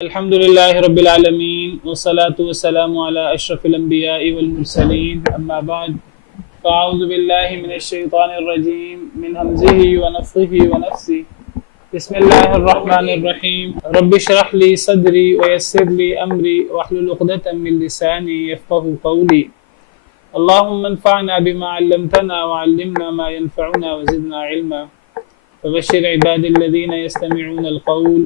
الحمد لله رب العالمين والصلاة والسلام على أشرف الأنبياء والمرسلين أما بعد فأعوذ بالله من الشيطان الرجيم من همزه ونفخه ونفسه بسم الله الرحمن الرحيم رب اشرح لي صدري ويسر لي أمري واحلل عقدة من لساني يفقه قولي اللهم انفعنا بما علمتنا وعلمنا ما ينفعنا وزدنا علما فبشر عبادي الذين يستمعون القول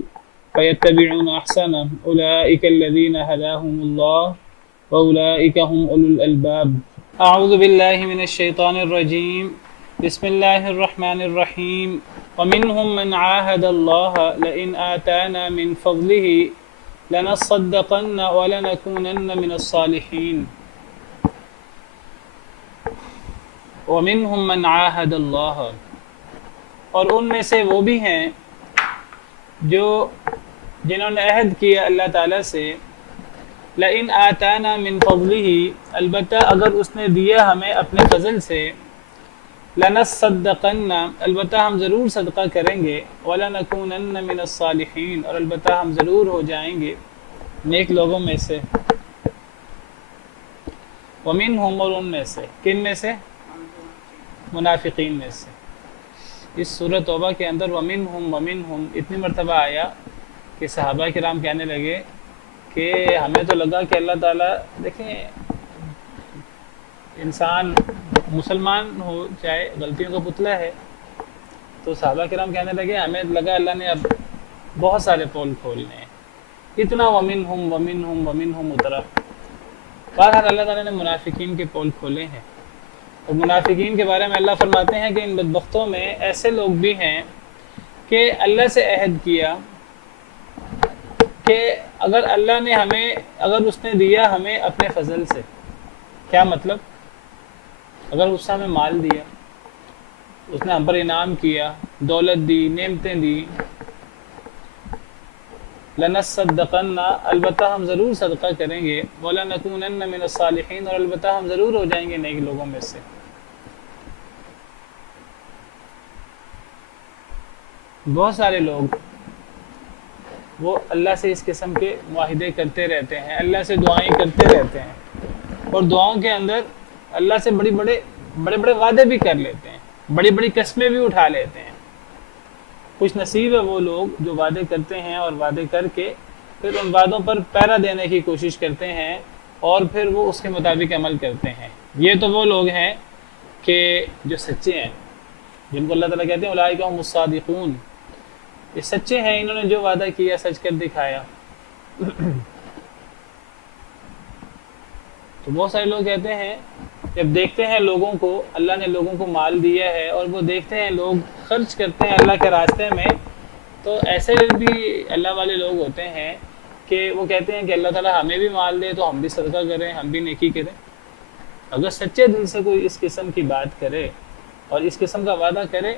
فيتبعون أحسنه أولئك الذين هداهم الله وأولئك هم أولو الألباب أعوذ بالله من الشيطان الرجيم بسم الله الرحمن الرحيم ومنهم من عاهد الله لئن آتانا من فضله لنصدقن ولنكونن من الصالحين ومنهم من عاهد الله اور ان میں سے وہ بھی ہیں جو جنہوں نے عہد کیا اللہ تعالیٰ سے لئن آتانا من فضلہ البتہ اگر اس نے دیا ہمیں اپنے فضل سے لنصدقن البتہ ہم ضرور صدقہ کریں گے ولنکونن من الصالحین اور البتہ ہم ضرور ہو جائیں گے نیک لوگوں میں سے ومنہم اور ان میں سے کن میں سے منافقین میں سے اس سورۃ توبہ کے اندر ومنہم اتنی مرتبہ آیا کہ صحابہ کرام کہنے لگے کہ ہمیں تو لگا کہ اللہ تعالیٰ دیکھیں انسان مسلمان ہو چاہے غلطیوں کا پتلا ہے، تو صحابہ کرام کہنے لگے ہمیں لگا اللہ نے اب بہت سارے پول کھولنے ہیں، اتنا ومنہم اترا۔ بہرحال اللہ تعالیٰ نے منافقین کے پول کھولے ہیں، اور منافقین کے بارے میں اللہ فرماتے ہیں کہ ان بدبختوں میں ایسے لوگ بھی ہیں کہ اللہ سے عہد کیا کہ اگر اللہ نے اگر اس نے دیا ہمیں اپنے فضل سے، کیا مطلب؟ اگر اس نے ہمیں مال دیا، اس نے ہم پر انعام کیا، دولت دی، نعمتیں دی، لنصدقن البتہ ہم ضرور صدقہ کریں گے، ولنکونن من الصالحین اور البتہ ہم ضرور ہو جائیں گے نیک لوگوں میں سے۔ بہت سارے لوگ وہ اللہ سے اس قسم کے معاہدے کرتے رہتے ہیں، اللہ سے دعائیں کرتے رہتے ہیں، اور دعاؤں کے اندر اللہ سے بڑے بڑے وعدے بھی کر لیتے ہیں، بڑی بڑی قسمیں بھی اٹھا لیتے ہیں۔ خوش نصیب ہے وہ لوگ جو وعدے کرتے ہیں اور وعدے کر کے پھر ان وعدوں پر پیرا دینے کی کوشش کرتے ہیں اور پھر وہ اس کے مطابق عمل کرتے ہیں۔ یہ تو وہ لوگ ہیں کہ جو سچے ہیں، جن کو اللہ تعالیٰ کہتے ہیں اولئک هم الصادقون، یہ سچے ہیں، انہوں نے جو وعدہ کیا سچ کر دکھایا۔ تو بہت سارے لوگ کہتے ہیں جب دیکھتے ہیں لوگوں کو، اللہ نے لوگوں کو مال دیا ہے اور وہ دیکھتے ہیں لوگ خرچ کرتے ہیں اللہ کے راستے میں، تو ایسے بھی اللہ والے لوگ ہوتے ہیں کہ وہ کہتے ہیں کہ اللہ تعالیٰ ہمیں بھی مال دے تو ہم بھی صدقہ کریں، ہم بھی نیکی کریں۔ اگر سچے دل سے کوئی اس قسم کی بات کرے اور اس قسم کا وعدہ کرے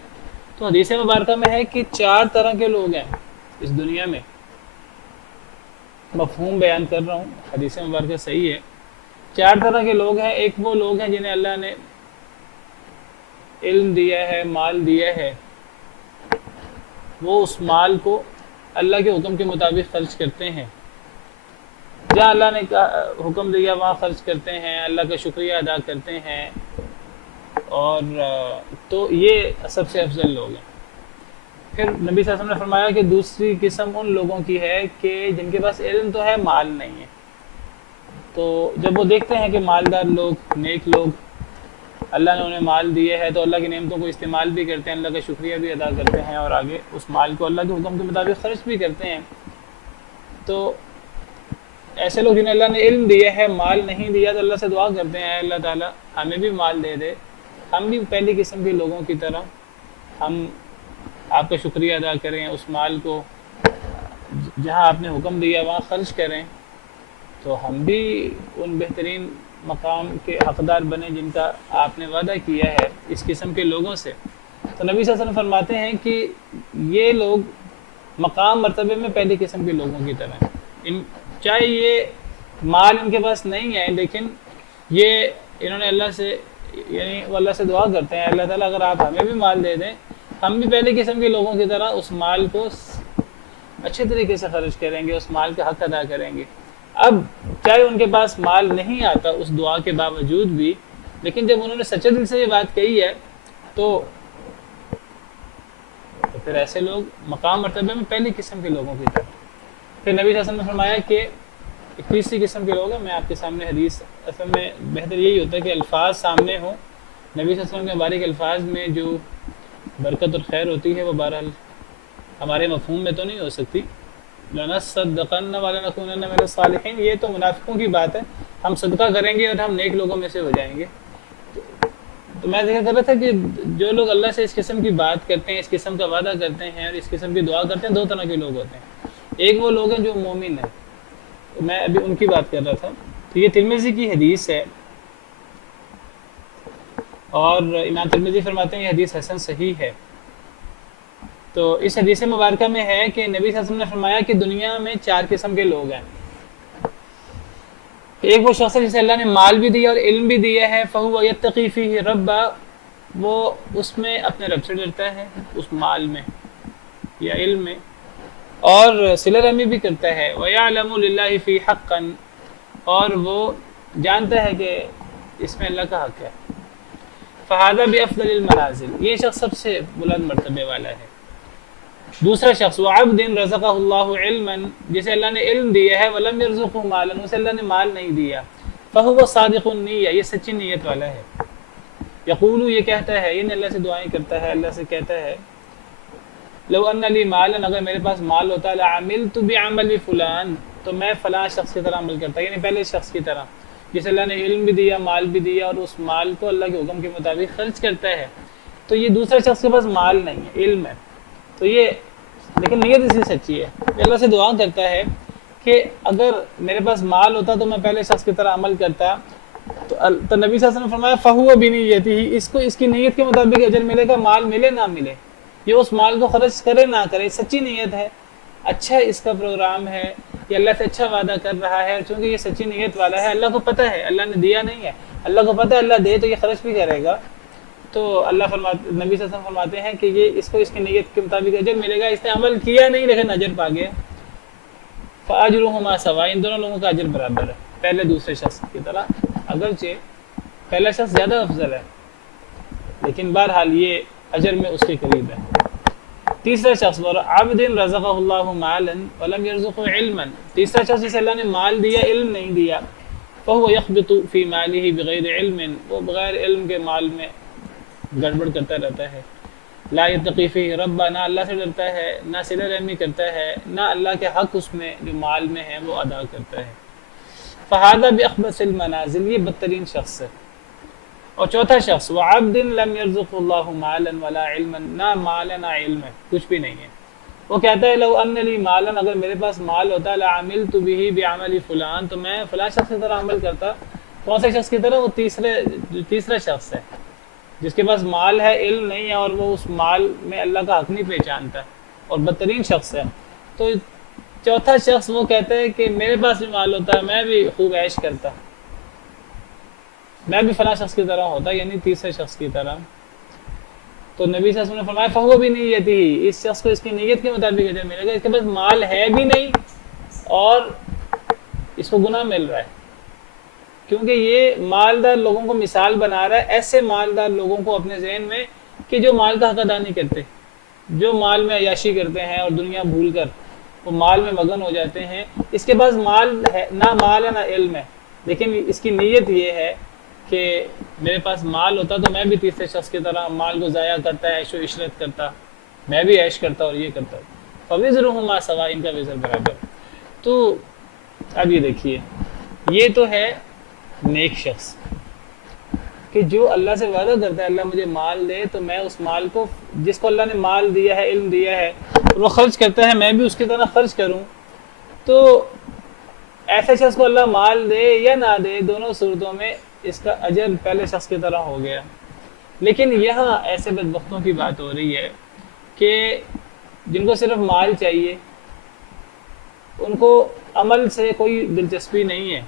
تو حدیث مبارکہ میں ہے کہ 4 طرح کے لوگ ہیں اس دنیا میں، مفہوم بیان کر رہا ہوں، حدیث مبارکہ صحیح ہے۔ 4 طرح کے لوگ ہیں، ایک وہ لوگ ہیں جنہیں اللہ نے علم دیا ہے، مال دیا ہے، وہ اس مال کو اللہ کے حکم کے مطابق خرچ کرتے ہیں، جہاں اللہ نے حکم دیا وہاں خرچ کرتے ہیں، اللہ کا شکریہ ادا کرتے ہیں، اور تو یہ سب سے افضل لوگ ہیں۔ پھر نبی صلی اللہ علیہ وسلم نے فرمایا کہ دوسری قسم ان لوگوں کی ہے کہ جن کے پاس علم تو ہے مال نہیں ہے، تو جب وہ دیکھتے ہیں کہ مالدار لوگ، نیک لوگ، اللہ نے انہیں مال دیے ہے تو اللہ کی نعمتوں کو استعمال بھی کرتے ہیں، اللہ کا شکریہ بھی ادا کرتے ہیں اور آگے اس مال کو اللہ کے حکم کے مطابق خرچ بھی کرتے ہیں۔ تو ایسے لوگ جنہیں اللہ نے علم دیا ہے مال نہیں دیا تو اللہ سے دعا کرتے ہیں اللہ تعالیٰ ہمیں بھی مال دے دے، ہم بھی پہلی قسم کے لوگوں کی طرح ہم آپ کا شکریہ ادا کریں، اس مال کو جہاں آپ نے حکم دیا وہاں خرچ کریں، تو ہم بھی ان بہترین مقام کے حقدار بنیں جن کا آپ نے وعدہ کیا ہے اس قسم کے لوگوں سے۔ تو نبی صلی اللہ علیہ وسلم فرماتے ہیں کہ یہ لوگ مقام مرتبے میں پہلی قسم کے لوگوں کی طرح ہیں، چاہے یہ مال ان کے پاس نہیں ہے لیکن یہ انہوں نے اللہ سے یعنی وہ اللہ سے دعا کرتے ہیں اللہ تعالیٰ اگر آپ ہمیں بھی مال دے دیں ہم بھی پہلے قسم کے لوگوں کی طرح اس مال کو اچھے طریقے سے خرچ کریں گے، اس مال کا حق ادا کریں گے۔ اب چاہے ان کے پاس مال نہیں آتا اس دعا کے باوجود بھی، لیکن جب انہوں نے سچے دل سے یہ بات کہی ہے تو پھر ایسے لوگ مقام مرتبہ میں پہلی قسم کے لوگوں کی طرف۔ پھر نبی صلی اللہ علیہ وسلم نے فرمایا کہ ایک تیسری قسم کے لوگ ہیں، میں آپ کے سامنے حدیث، اصل میں بہتر یہی ہوتا ہے کہ الفاظ سامنے ہوں۔ نبی صلی اللہ علیہ وسلم کے مبارک الفاظ میں جو برکت اور خیر ہوتی ہے وہ بہرحال ہمارے مفہوم میں تو نہیں ہو سکتی۔ لَنَصَّدَّقَنَّ وَلَنَكُونَنَّ مِنَ الصَّالِحِينَ، یہ تو منافقوں کی بات ہے، ہم صدقہ کریں گے اور ہم نیک لوگوں میں سے ہو جائیں گے۔ تو میں ذکر کر رہا تھا کہ جو لوگ اللہ سے اس قسم کی بات کرتے ہیں، اس قسم کا وعدہ کرتے ہیں اور اس قسم کی دعا کرتے ہیں، دو طرح کے لوگ ہوتے ہیں۔ ایک وہ لوگ ہیں جو مومن ہیں، میں ابھی ان کی بات کر رہا تھا۔ تو یہ ترمذی کی حدیث ہے اور امام ترمذی فرماتے ہیں یہ حدیث حسن صحیح ہے۔ تو اس حدیث مبارکہ میں ہے کہ نبی صلی اللہ علیہ وسلم نے فرمایا کہ دنیا میں 4 قسم کے لوگ ہیں۔ ایک وہ شخص ہے جسے اللہ نے مال بھی دیا اور علم بھی دیا ہے، فَهُوَ يَتَّقِي فِيهِ رَبَّ، وہ اس میں اپنے رب سے ڈرتا ہے، اس مال میں یا علم میں، اور صلہ رحمی بھی کرتا ہے، وَيَعْلَمُ لِلَّهِ فِي حَقًّا، اور وہ جانتا ہے کہ اس میں اللہ کا حق ہے۔ فَهَذَا بِأَفْضَلِ الْمَنَازِلِ، یہ شخص سب سے بلند مرتبے والا ہے۔ دوسرا شخص وعبد رزقہ اللہ علما، جسے اللہ نے علم دیا ہے، ولم یرزقہ مالا، اسے اللہ نے مال نہیں دیا، فہو صادق النیہ، یہ سچی نیت والا ہے۔ یقول، یہ کہتا ہے، یعنی اللہ سے دعائیں کرتا ہے، اللہ سے کہتا ہے، لو ان لی مالا، اگر میرے پاس مال ہوتا، لعملت بعمل فلان، تو میں فلاں شخص کی طرح عمل کرتا، یعنی پہلے شخص کی طرح جسے اللہ نے علم بھی دیا، مال بھی دیا، اور اس مال کو اللہ کے حکم کے مطابق خرچ کرتا ہے۔ تو یہ دوسرا شخص کے پاس مال نہیں ہے، علم ہے، تو یہ لیکن نیت اس کی سچی ہے، یہ اللہ سے دعا کرتا ہے کہ اگر میرے پاس مال ہوتا تو میں پہلے شخص کی طرح عمل کرتا۔ تو نبی صلی اللہ علیہ وسلم نے فرمایا فَهُوَ بِنِيَّتِهِ، اس کو اس کی نیت کے مطابق اجر ملے گا، مال ملے نہ ملے، یہ اس مال کو خرچ کرے نہ کرے، سچی نیت ہے، اچھا اس کا پروگرام ہے، یہ اللہ سے اچھا وعدہ کر رہا ہے، چونکہ یہ سچی نیت والا ہے، اللہ کو پتہ ہے اللہ نے دیا نہیں ہے، اللہ کو پتہ ہے اللہ دے تو یہ خرچ بھی کرے گا۔ تو اللہ فرماتے، نبی صلی اللہ علیہ وسلم فرماتے ہیں کہ یہ اس کو اس کی نیت کے مطابق اجر ملے گا، اس نے عمل کیا نہیں لیکن اجر پا گیا۔ فَأَجْرُهُمَا سَوَاءٌ، ان دونوں لوگوں کا اجر برابر ہے، پہلے دوسرے شخص کی طرح، اگرچہ پہلا شخص زیادہ افضل ہے لیکن بہرحال یہ اجر میں اس کے قریب ہے۔ تیسرا شخص عبد رزقہ اللہ مالا ولم یرزقہ علما، تیسرا شخص جسے اللہ نے مال دیا، علم نہیں دیا، فهو يخبط في ماله بغیر علم، وہ بغیر علم کے مال میں گڑبڑ کرتا رہتا ہے۔ لا یتقی فیہ رب، نہ اللہ سے ڈرتا ہے، نہ صلہ رحمی کرتا ہے، نہ اللہ کے حق اس میں جو مال میں ہے وہ ادا کرتا ہے۔ فہذا باخبث المنازل، یہ بدترین شخص ہے۔ اور چوتھا شخص وعبد لم یرزق اللہ مالا ولا علما، نہ مال نہ علم ہے، کچھ بھی نہیں ہے، وہ کہتا ہے لو ان لی مالا، اگر میرے پاس مال ہوتا، لعملت به بعمل فلان، تو میں فلاں شخص کی طرح عمل کرتا۔ کون سے شخص کی طرح؟ وہ تیسرا شخص ہے جس کے پاس مال ہے، علم نہیں ہے، اور وہ اس مال میں اللہ کا حق نہیں پہچانتا اور بدترین شخص ہے۔ تو چوتھا شخص وہ کہتا ہے کہ میرے پاس بھی مال ہوتا ہے، میں بھی خوب عیش کرتا، میں بھی فلاں شخص کی طرح ہوتا، یعنی تیسرے شخص کی طرح۔ تو نبی صلی اللہ علیہ وسلم نے فرمایا فَهُوَ بِنِيَّتِهِ، اس شخص کو اس کی نیت کے مطابق اجر ملے گا، اس کے پاس مال ہے بھی نہیں اور اس کو گناہ مل رہا ہے، کیونکہ یہ مالدار لوگوں کو مثال بنا رہا ہے، ایسے مالدار لوگوں کو اپنے ذہن میں کہ جو مال کا حق ادا نہیں کرتے، جو مال میں عیاشی کرتے ہیں اور دنیا بھول کر وہ مال میں مگن ہو جاتے ہیں۔ اس کے پاس مال ہے، نہ مال ہے نہ علم ہے، لیکن اس کی نیت یہ ہے کہ میرے پاس مال ہوتا تو میں بھی تیسرے شخص کی طرح مال کو ضائع کرتا، عیش و عشرت کرتا، میں بھی عیش کرتا اور یہ کرتا۔ فَوِزْرُهُمَا سَوَاءٌ، ان کا وزر برابر۔ تو اب یہ دیکھیے، یہ تو ہے نیک شخص کہ جو اللہ سے وعدہ کرتا ہے اللہ مجھے مال دے تو میں اس مال کو، جس کو اللہ نے مال دیا ہے، علم دیا ہے، اور وہ خرچ کرتا ہے، میں بھی اس کی طرح خرچ کروں۔ تو ایسے شخص کو اللہ مال دے یا نہ دے، دونوں صورتوں میں اس کا اجر پہلے شخص کی طرح ہو گیا۔ لیکن یہاں ایسے بدبختوں کی بات ہو رہی ہے کہ جن کو صرف مال چاہیے، ان کو عمل سے کوئی دلچسپی نہیں ہے،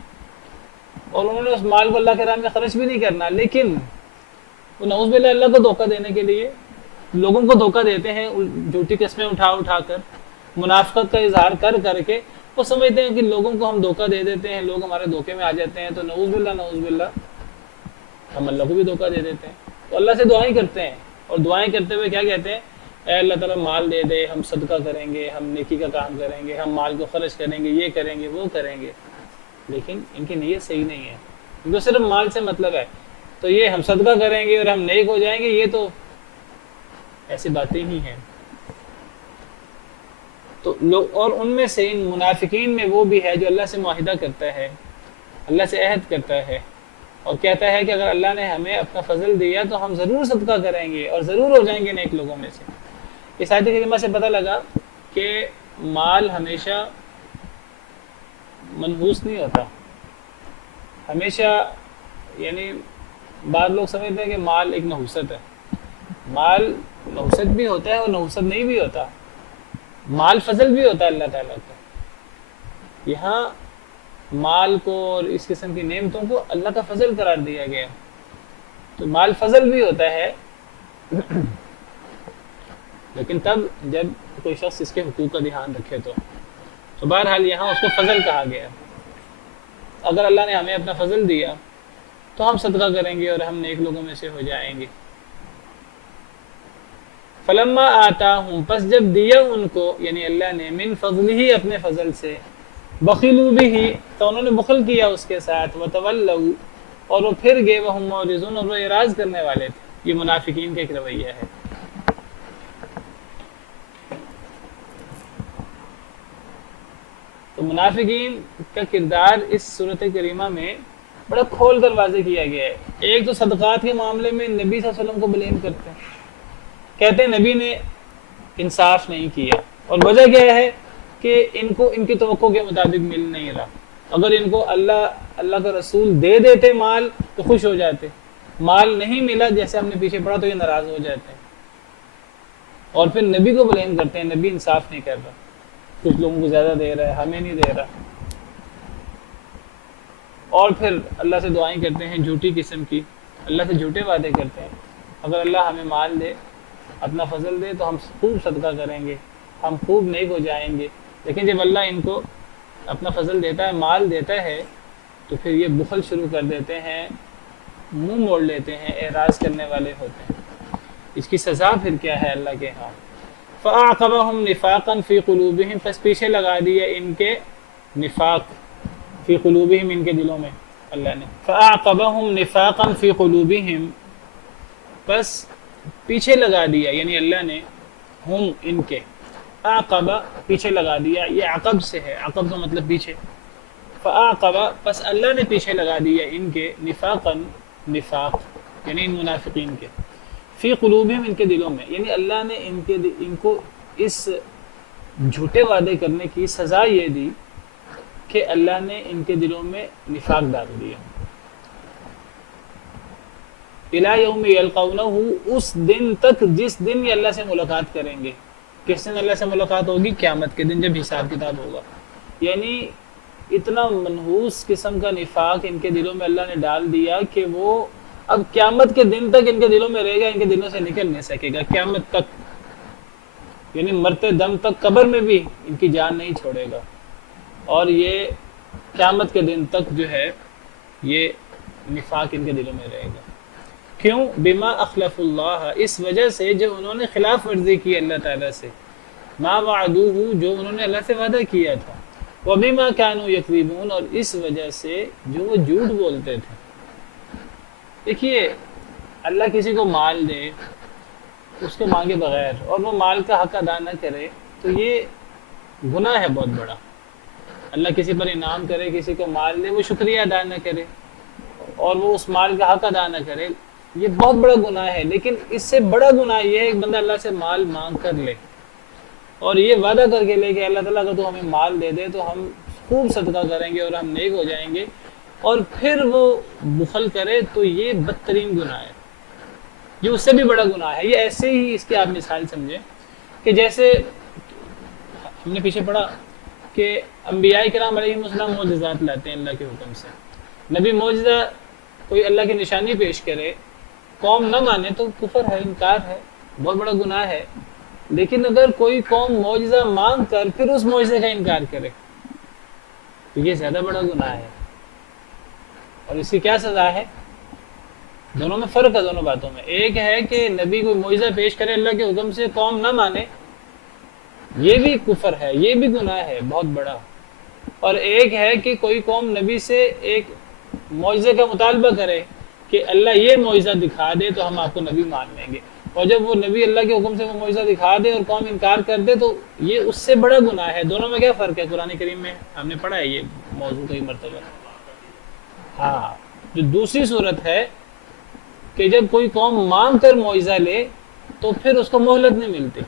اور انہوں نے اس مال کو اللہ کے راہ میں خرچ بھی نہیں کرنا، لیکن وہ نعوذ باللہ اللہ کو دھوکہ دینے کے لیے لوگوں کو دھوکہ دیتے ہیں، جھوٹی قسمیں اٹھا کر منافقت کا اظہار کر کر کے وہ سمجھتے ہیں کہ لوگوں کو ہم دھوکہ دے دیتے ہیں، لوگ ہمارے دھوکے میں آ جاتے ہیں، تو نعوذ باللہ نعوذ باللہ ہم اللہ کو بھی دھوکہ دے دیتے ہیں۔ تو اللہ سے دعائیں کرتے ہیں، اور دعائیں کرتے ہوئے کیا کہتے ہیں؟ اے اللہ تعالیٰ مال دے دے، ہم صدقہ کریں گے، ہم نیکی کا کام کریں گے، ہم مال کو خرچ کریں گے، یہ کریں گے وہ کریں گے، لیکن ان کی نیت صحیح نہیں ہے، ان کو صرف مال سے مطلب ہے۔ تو یہ ہم صدقہ کریں گے اور ہم نیک ہو جائیں گے، یہ تو ایسی باتیں ہی ہیں۔ تو لوگ، اور ان میں سے ان منافقین میں وہ بھی ہے جو اللہ سے معاہدہ کرتا ہے، اللہ سے عہد کرتا ہے اور کہتا ہے کہ اگر اللہ نے ہمیں اپنا فضل دیا تو ہم ضرور صدقہ کریں گے اور ضرور ہو جائیں گے نیک لوگوں میں سے۔ اس آیت کریمہ سے پتہ لگا کہ مال ہمیشہ منحوس نہیں ہوتا، ہمیشہ، یعنی بعض لوگ سمجھتے ہیں کہ مال ایک نحوست ہے، مال نحوست بھی ہوتا ہے اور نحوست نہیں بھی ہوتا، مال فضل بھی ہوتا ہے اللہ تعالیٰ کا۔ یہاں مال کو اور اس قسم کی نعمتوں کو اللہ کا فضل قرار دیا گیا، تو مال فضل بھی ہوتا ہے، لیکن تب جب کوئی شخص اس کے حقوق کا دھیان رکھے تو بہرحال یہاں اس کو فضل کہا گیا۔ اگر اللہ نے ہمیں اپنا فضل دیا تو ہم صدقہ کریں گے اور ہم نیک لوگوں میں سے ہو جائیں گے۔ فلما آتاہم، پس جب دیا ان کو، یعنی اللہ نے، من فضلہ، اپنے فضل سے، بخلوا بہ، تو انہوں نے بخل کیا اس کے ساتھ، وتولوا، اور وہ پھر گئے، وہم معرضون، اور وہ اعراض کرنے والے تھے۔ یہ منافقین کا ایک رویہ ہے۔ تو منافقین کا کردار اس صورت کریمہ میں بڑا کھول کر واضح کیا گیا ہے۔ ایک تو صدقات کے معاملے میں نبی صلی اللہ علیہ وسلم کو بلیم کرتے ہیں، کہتے ہیں نبی نے انصاف نہیں کیا، اور وجہ کیا ہے کہ ان کو ان کی توقع کے مطابق مل نہیں رہا۔ اگر ان کو اللہ کا رسول دے دیتے مال تو خوش ہو جاتے، مال نہیں ملا جیسے ہم نے پیچھے پڑھا تو یہ ناراض ہو جاتے ہیں، اور پھر نبی کو بلیم کرتے ہیں، نبی انصاف نہیں کر رہا، کچھ لوگوں کو زیادہ دے رہا ہے، ہمیں نہیں دے رہا، اور پھر اللہ سے دعائیں کرتے ہیں جھوٹی قسم کی، اللہ سے جھوٹے وعدے کرتے ہیں، اگر اللہ ہمیں مال دے، اپنا فضل دے تو ہم خوب صدقہ کریں گے، ہم خوب نیک ہو جائیں گے، لیکن جب اللہ ان کو اپنا فضل دیتا ہے، مال دیتا ہے، تو پھر یہ بخل شروع کر دیتے ہیں، منہ موڑ لیتے ہیں، اعراض کرنے والے ہوتے ہیں۔ اس کی سزا پھر کیا ہے اللہ کے ہاں؟ فَأَعْقَبَهُمْ نِفَاقًا فِي قُلُوبِهِمْ، پس پیچھے لگا دیا ان کے نفاق، فی قلوبہم، ان کے دلوں میں، اللہ نے فَأَعْقَبَهُمْ نِفَاقًا فِي قُلُوبِهِمْ، پس پیچھے لگا دیا، یعنی اللہ نے ہم ان کے، عقبہ پیچھے لگا دیا، یہ عقب سے ہے، عقب کا مطلب پیچھے، فَأَعْقَبَ، پس اللہ نے پیچھے لگا دیا ان کے، نفاقاً، نفاق، یعنی ان منافقین کے، فی قلوبہم، ان کے دلوں میں، یعنی اللہ نے ان کو اس جھوٹے وعدے کرنے کی سزا یہ دی کہ اللہ نے ان کے دلوں میں نفاق ڈال دیا۔ الی یوم یلقونہ، اس دن تک جس دن یہ اللہ سے ملاقات کریں گے۔ کس دن اللہ سے ملاقات ہوگی؟ قیامت کے دن، جب حساب کتاب ہوگا۔ یعنی اتنا منحوس قسم کا نفاق ان کے دلوں میں اللہ نے ڈال دیا کہ وہ اب قیامت کے دن تک ان کے دلوں میں رہے گا، ان کے دلوں سے نکل نہیں سکے گا قیامت تک، یعنی مرتے دم تک، قبر میں بھی ان کی جان نہیں چھوڑے گا، اور یہ قیامت کے دن تک جو ہے یہ نفاق ان کے دلوں میں رہے گا۔ کیوں؟ بما اخلف اللہ، اس وجہ سے جو انہوں نے خلاف ورزی کی اللہ تعالیٰ سے، ما وعدوہ، جو انہوں نے اللہ سے وعدہ کیا تھا، وبما کانوا یکذبون، اور اس وجہ سے جو وہ جھوٹ بولتے تھے۔ دیکھیے، اللہ کسی کو مال دے اس کے مانگے بغیر اور وہ مال کا حق ادا نہ کرے تو یہ گناہ ہے بہت بڑا۔ اللہ کسی پر انعام کرے، کسی کو مال دے، وہ شکریہ ادا نہ کرے اور وہ اس مال کا حق ادا نہ کرے، یہ بہت بڑا گناہ ہے۔ لیکن اس سے بڑا گناہ یہ ہے کہ بندہ اللہ سے مال مانگ کر لے اور یہ وعدہ کر کے لے کہ اللہ تعالیٰ اگر تو ہمیں مال دے دے تو ہم خوب صدقہ کریں گے اور ہم نیک ہو جائیں گے، اور پھر وہ بخل کرے، تو یہ بدترین گناہ ہے، یہ اس سے بھی بڑا گناہ ہے۔ یہ ایسے ہی اس کی آپ مثال سمجھیں کہ جیسے ہم نے پیچھے پڑھا کہ انبیاء کرام علیہم السلام معجزات لاتے ہیں اللہ کے حکم سے۔ نبی معجزہ کوئی اللہ کی نشانی پیش کرے، قوم نہ مانے تو کفر ہے، انکار ہے، بہت بڑا گناہ ہے۔ لیکن اگر کوئی قوم معجزہ مانگ کر پھر اس معجزے کا انکار کرے تو یہ زیادہ بڑا گناہ ہے. اور اس کی کیا سزا ہے؟ دونوں میں فرق ہے دونوں باتوں میں. ایک ہے کہ نبی کوئی معجزہ پیش کرے اللہ کے حکم سے، قوم نہ مانے، یہ بھی کفر ہے، یہ بھی گناہ ہے بہت بڑا. اور ایک ہے کہ کوئی قوم نبی سے ایک معجزے کا مطالبہ کرے کہ اللہ یہ معجزہ دکھا دے تو ہم آپ کو نبی مان لیں گے، اور جب وہ نبی اللہ کے حکم سے وہ معجزہ دکھا دے اور قوم انکار کر دے تو یہ اس سے بڑا گناہ ہے. دونوں میں کیا فرق ہے؟ قرآن کریم میں ہم نے پڑھا ہے یہ موضوع کئی مرتبہ. ہاں، جو دوسری صورت ہے کہ جب کوئی قوم مانگ کر معجزہ لے تو پھر اس کو مہلت نہیں ملتی،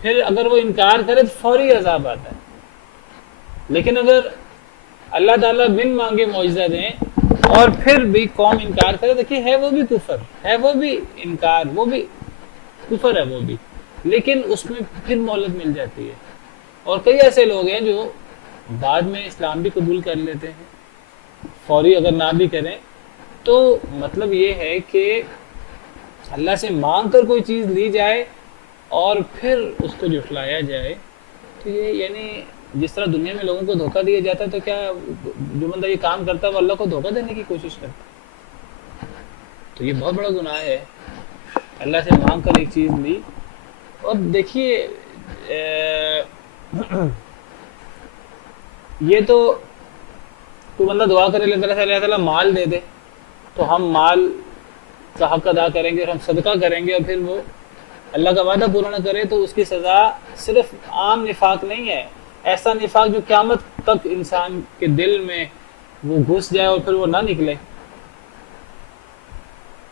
پھر اگر وہ انکار کرے تو فوری عذاب آتا ہے. لیکن اگر اللہ تعالیٰ بن مانگے معجزہ دیں اور پھر بھی قوم انکار کرے، دیکھیے ہے وہ بھی کفر ہے، وہ بھی انکار، وہ بھی کفر ہے وہ بھی، لیکن اس میں پھر مہلت مل جاتی ہے. اور کئی ایسے لوگ ہیں جو بعد میں اسلام بھی قبول کر لیتے ہیں، فوری اگر نہ بھی کریں. تو مطلب یہ ہے کہ اللہ سے مانگ کر کوئی چیز لی جائے اور پھر اس کو جھٹلایا جائے، تو یہ یعنی جس طرح دنیا میں لوگوں کو دھوکہ دیا جاتا ہے، تو کیا جو بندہ یہ کام کرتا ہے وہ اللہ کو دھوکہ دینے کی کوشش کرتا ہے؟ تو یہ بہت بڑا گناہ ہے. اللہ سے مانگ کر ایک چیز لی. اور دیکھیے یہ تو کوئی بندہ دعا کرے اللہ تعالیٰ مال دے دے تو ہم مال کا حق ادا کریں گے اور ہم صدقہ کریں گے، اور پھر وہ اللہ کا وعدہ پورا نہ کرے تو اس کی سزا صرف عام نفاق نہیں ہے، ایسا نفاق جو قیامت تک انسان کے دل میں وہ گھس جائے اور پھر وہ نہ نکلے،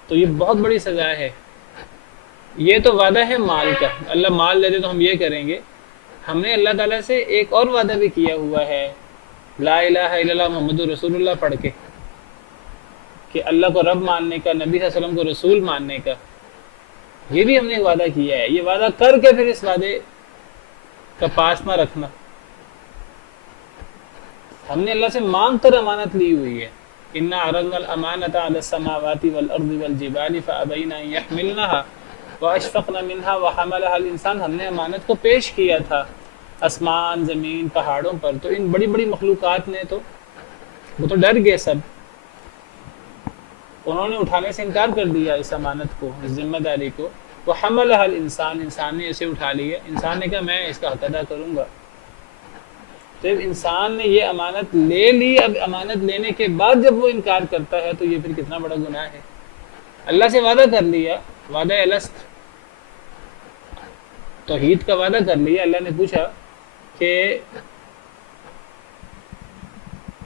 تو یہ بہت بڑی سزا ہے. یہ تو وعدہ ہے مال کا، اللہ مال دے دے تو ہم یہ کریں گے. ہم نے اللہ تعالیٰ سے ایک اور وعدہ بھی کیا ہوا ہے، لا الہ الا اللہ محمد رسول اللہ پڑھ کے، کہ اللہ کو رب ماننے کا، نبی صلی اللہ علیہ وسلم کو رسول ماننے کا. یہ بھی ہم نے وعدہ کیا ہے. یہ وعدہ کر کے پھر اس وعدے کا پاس نہ رکھنا. ہم نے اللہ سے مانگ کر امانت لی ہوئی ہے. انا عرضنا الامانۃ علی السماوات والارض والجبال فابین ان یحملنها واشفقن منها وحملها الانسان. ہم نے امانت کو پیش کیا تھا آسمان، زمین، پہاڑوں پر. تو ان بڑی بڑی مخلوقات نے تو وہ تو ڈر گئے، سب انہوں نے اٹھانے سے انکار کر دیا اس امانت کو، اس ذمہ داری کو. وحملها الانسان، انسان نے اسے اٹھا لیا. انسان نے کہا میں اس کا حق ادا کروں گا. تو جب انسان نے یہ امانت لے لی، اب امانت لینے کے بعد جب وہ انکار کرتا ہے تو یہ پھر کتنا بڑا گناہ ہے. اللہ سے وعدہ کر لیا، وعدہ الست، توحید کا وعدہ کر لیا. اللہ نے پوچھا کہ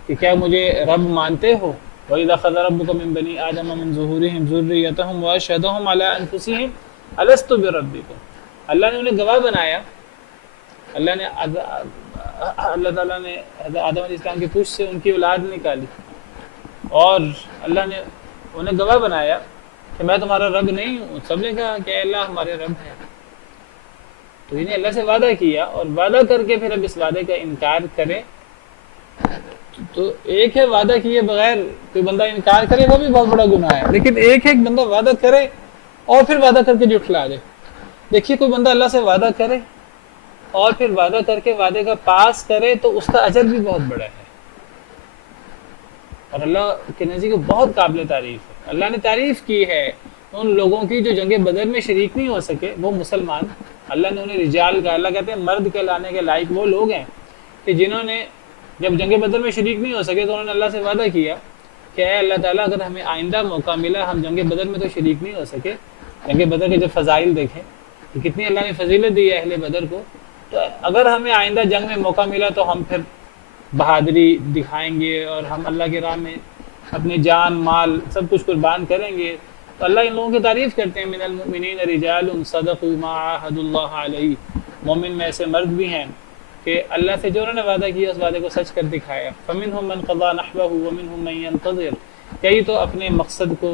کیا مجھے رب مانتے ہو؟ وَإِذَا أَخَذَ رَبُّكَ مِن بَنِي آدَمَ مِن ظُهُورِهِمْ ذُرِّيَّتَهُمْ وَأَشْهَدَهُمْ عَلَىٰ أَنفُسِهِمْ أَلَسْتُ بِرَبِّكُمْ. اللہ نے انہیں گواہ بنایا. اللہ تعالیٰ نے حضرت آدم علیہ السلام کی پشت سے ان کی اولاد نکالی اور اللہ نے انہیں گواہ بنایا کہ میں تمہارا رب نہیں ہوں. سب نے کہا کہ اے اللہ ہمارے رب ہیں. تو انہیں اللہ سے وعدہ کیا اور وعدہ کر کے پھر اب اس وعدے کا انکار کرے. تو ایک ہے وعدہ کیے بغیر کوئی بندہ انکار کرے، وہ بھی بہت بڑا گناہ ہے. لیکن ایک بندہ وعدہ کرے اور پھر وعدہ کر کے جھٹلا دے. دیکھیے کوئی بندہ اللہ سے وعدہ کرے اور پھر وعدہ کر کے وعدے کا پاس کرے تو اس کا اجر بھی بہت بڑا ہے اور اللہ کے نزدیک بہت قابل تعریف ہے. اللہ نے تعریف کی ہے ان لوگوں کی جو جنگ بدر میں شریک نہیں ہو سکے، وہ مسلمان. اللہ نے انہیں رجال کا، اللہ کہتے ہیں مرد کہلانے کے لائق وہ لوگ ہیں کہ جنہوں نے جب جنگ بدر میں شریک نہیں ہو سکے تو انہوں نے اللہ سے وعدہ کیا کہ اے اللہ تعالیٰ اگر ہمیں آئندہ موقع ملا، ہم جنگ بدر میں تو شریک نہیں ہو سکے، جنگ بدر کے جب فضائل دیکھیں کہ کتنی اللہ نے فضیلت دی ہے اہل بدر کو، تو اگر ہمیں آئندہ جنگ میں موقع ملا تو ہم پھر بہادری دکھائیں گے اور ہم اللہ کی راہ میں اپنے جان مال سب کچھ قربان کریں گے. تو اللہ ان لوگوں کی تعریف کرتے ہیں، من المؤمنین رجال صدقوا ما عاهدوا اللہ علیہ. مومن میں ایسے مرد بھی ہیں کہ اللہ سے جو انہوں نے وعدہ کیا اس وعدے کو سچ کر دکھایا. فمنهم من قضى نحبه ومنهم من ينتظر. کئی تو اپنے مقصد کو،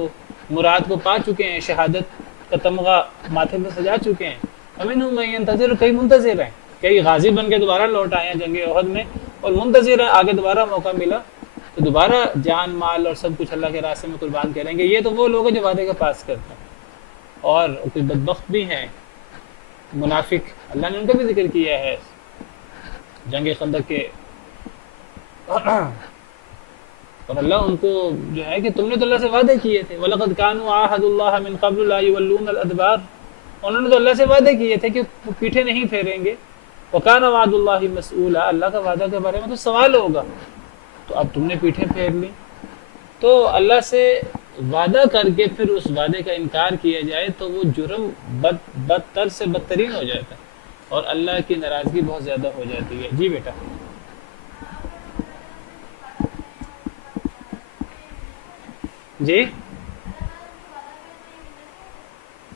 مراد کو پا چکے ہیں، شہادت کا تمغہ ماتھے پہ سجا چکے ہیں. ومنهم من ينتظر، کئی منتظر ہیں، کئی غازی بن کے دوبارہ لوٹ آئے ہیں جنگ احد میں اور منتظر ہیں آگے دوبارہ موقع ملا تو دوبارہ جان مال اور سب کچھ اللہ کے راستے میں قربان کریں گے. یہ تو وہ لوگ ہیں جو وعدے کا پاس کرتے ہیں. اور کچھ بدبخت بھی ہیں منافق اللہ نے ان کا بھی ذکر کیا ہے جنگ خندق کے، اور اللہ ان کو جو ہے کہ تم نے تو اللہ سے وعدے کیے تھے، وَلَقَدْ كَانُوا عَاهَدُوا اللَّهَ مِن قَبْلُ لَا يُوَلُّونَ الْأَدْبَارَ، انہوں نے تو اللہ سے وعدے کیے تھے کہ وہ پیٹھے نہیں پھیریں گے، وَكَانَ وَعْدُ اللَّهِ مَسْئُولًا، اللہ کا وعدہ کے بارے میں تو سوال ہوگا، تو اب تم نے پیٹھیں پھیر لی۔ تو اللہ سے وعدہ کر کے پھر اس وعدے کا انکار کیا جائے تو وہ جرم بدتر سے بدترین ہو جاتا ہے اور اللہ کی ناراضگی بہت زیادہ ہو جاتی ہے۔ جی بیٹا۔ جی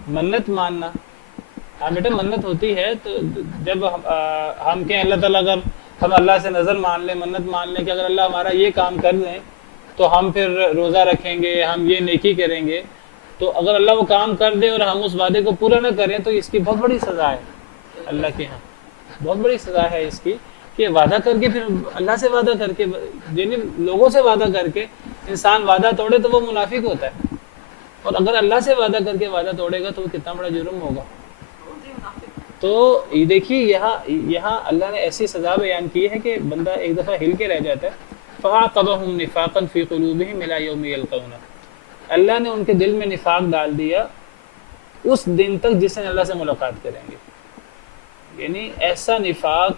منت ماننا، ہاں بیٹا منت ہوتی ہے، تو جب ہم کہیں اللہ تعالیٰ، اگر ہم اللہ سے نظر مان لیں، منت مان لیں کہ اگر اللہ ہمارا یہ کام کر دیں تو ہم پھر روزہ رکھیں گے، ہم یہ نیکی کریں گے، تو اگر اللہ وہ کام کر دے اور ہم اس وعدے کو پورا نہ کریں تو اس کی بہت بڑی سزا ہے اللہ کے ہاں، بہت بڑی سزا ہے اس کی، کہ وعدہ کر کے پھر اللہ سے وعدہ کر کے، یعنی لوگوں سے وعدہ کر کے انسان وعدہ توڑے تو وہ منافق ہوتا ہے، اور اگر اللہ سے وعدہ کر کے وعدہ توڑے گا تو وہ کتنا بڑا جرم ہوگا۔ تو یہ دیکھیے یہاں اللہ نے ایسی سزا بیان کی ہے کہ بندہ ایک دفعہ ہل کے رہ جاتا ہے۔ فَعَاقَبَهُمْ نِفَاقًا فِي قُلُوبِهِمْ إِلَى يَوْمِ يَلْقَوْنَهُ، اللہ نے ان کے دل میں نفاق ڈال دیا اس دن تک جس دن اللہ سے ملاقات کریں گے، یعنی ایسا نفاق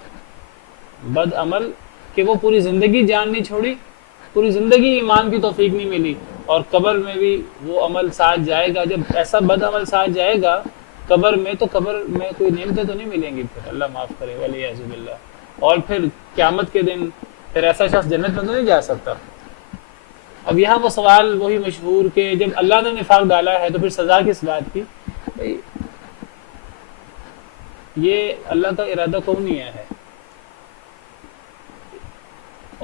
بد عمل کہ وہ پوری زندگی جان نہیں چھوڑی، پوری زندگی ایمان کی توفیق نہیں ملی، اور قبر میں بھی وہ عمل ساتھ جائے گا۔ جب ایسا بد عمل ساتھ جائے گا قبر میں تو قبر میں کوئی نعمتیں تو نہیں ملیں گی، پھر اللہ معاف کرے والعیاذ باللہ، اور پھر قیامت کے دن پھر ایسا شخص جنت میں تو نہیں جا سکتا۔ اب یہاں وہ سوال وہی مشہور کہ جب اللہ نے نفاق ڈالا ہے تو پھر سزا کس بات کی؟ بھائی یہ اللہ کا ارادہ کونیہ ہے،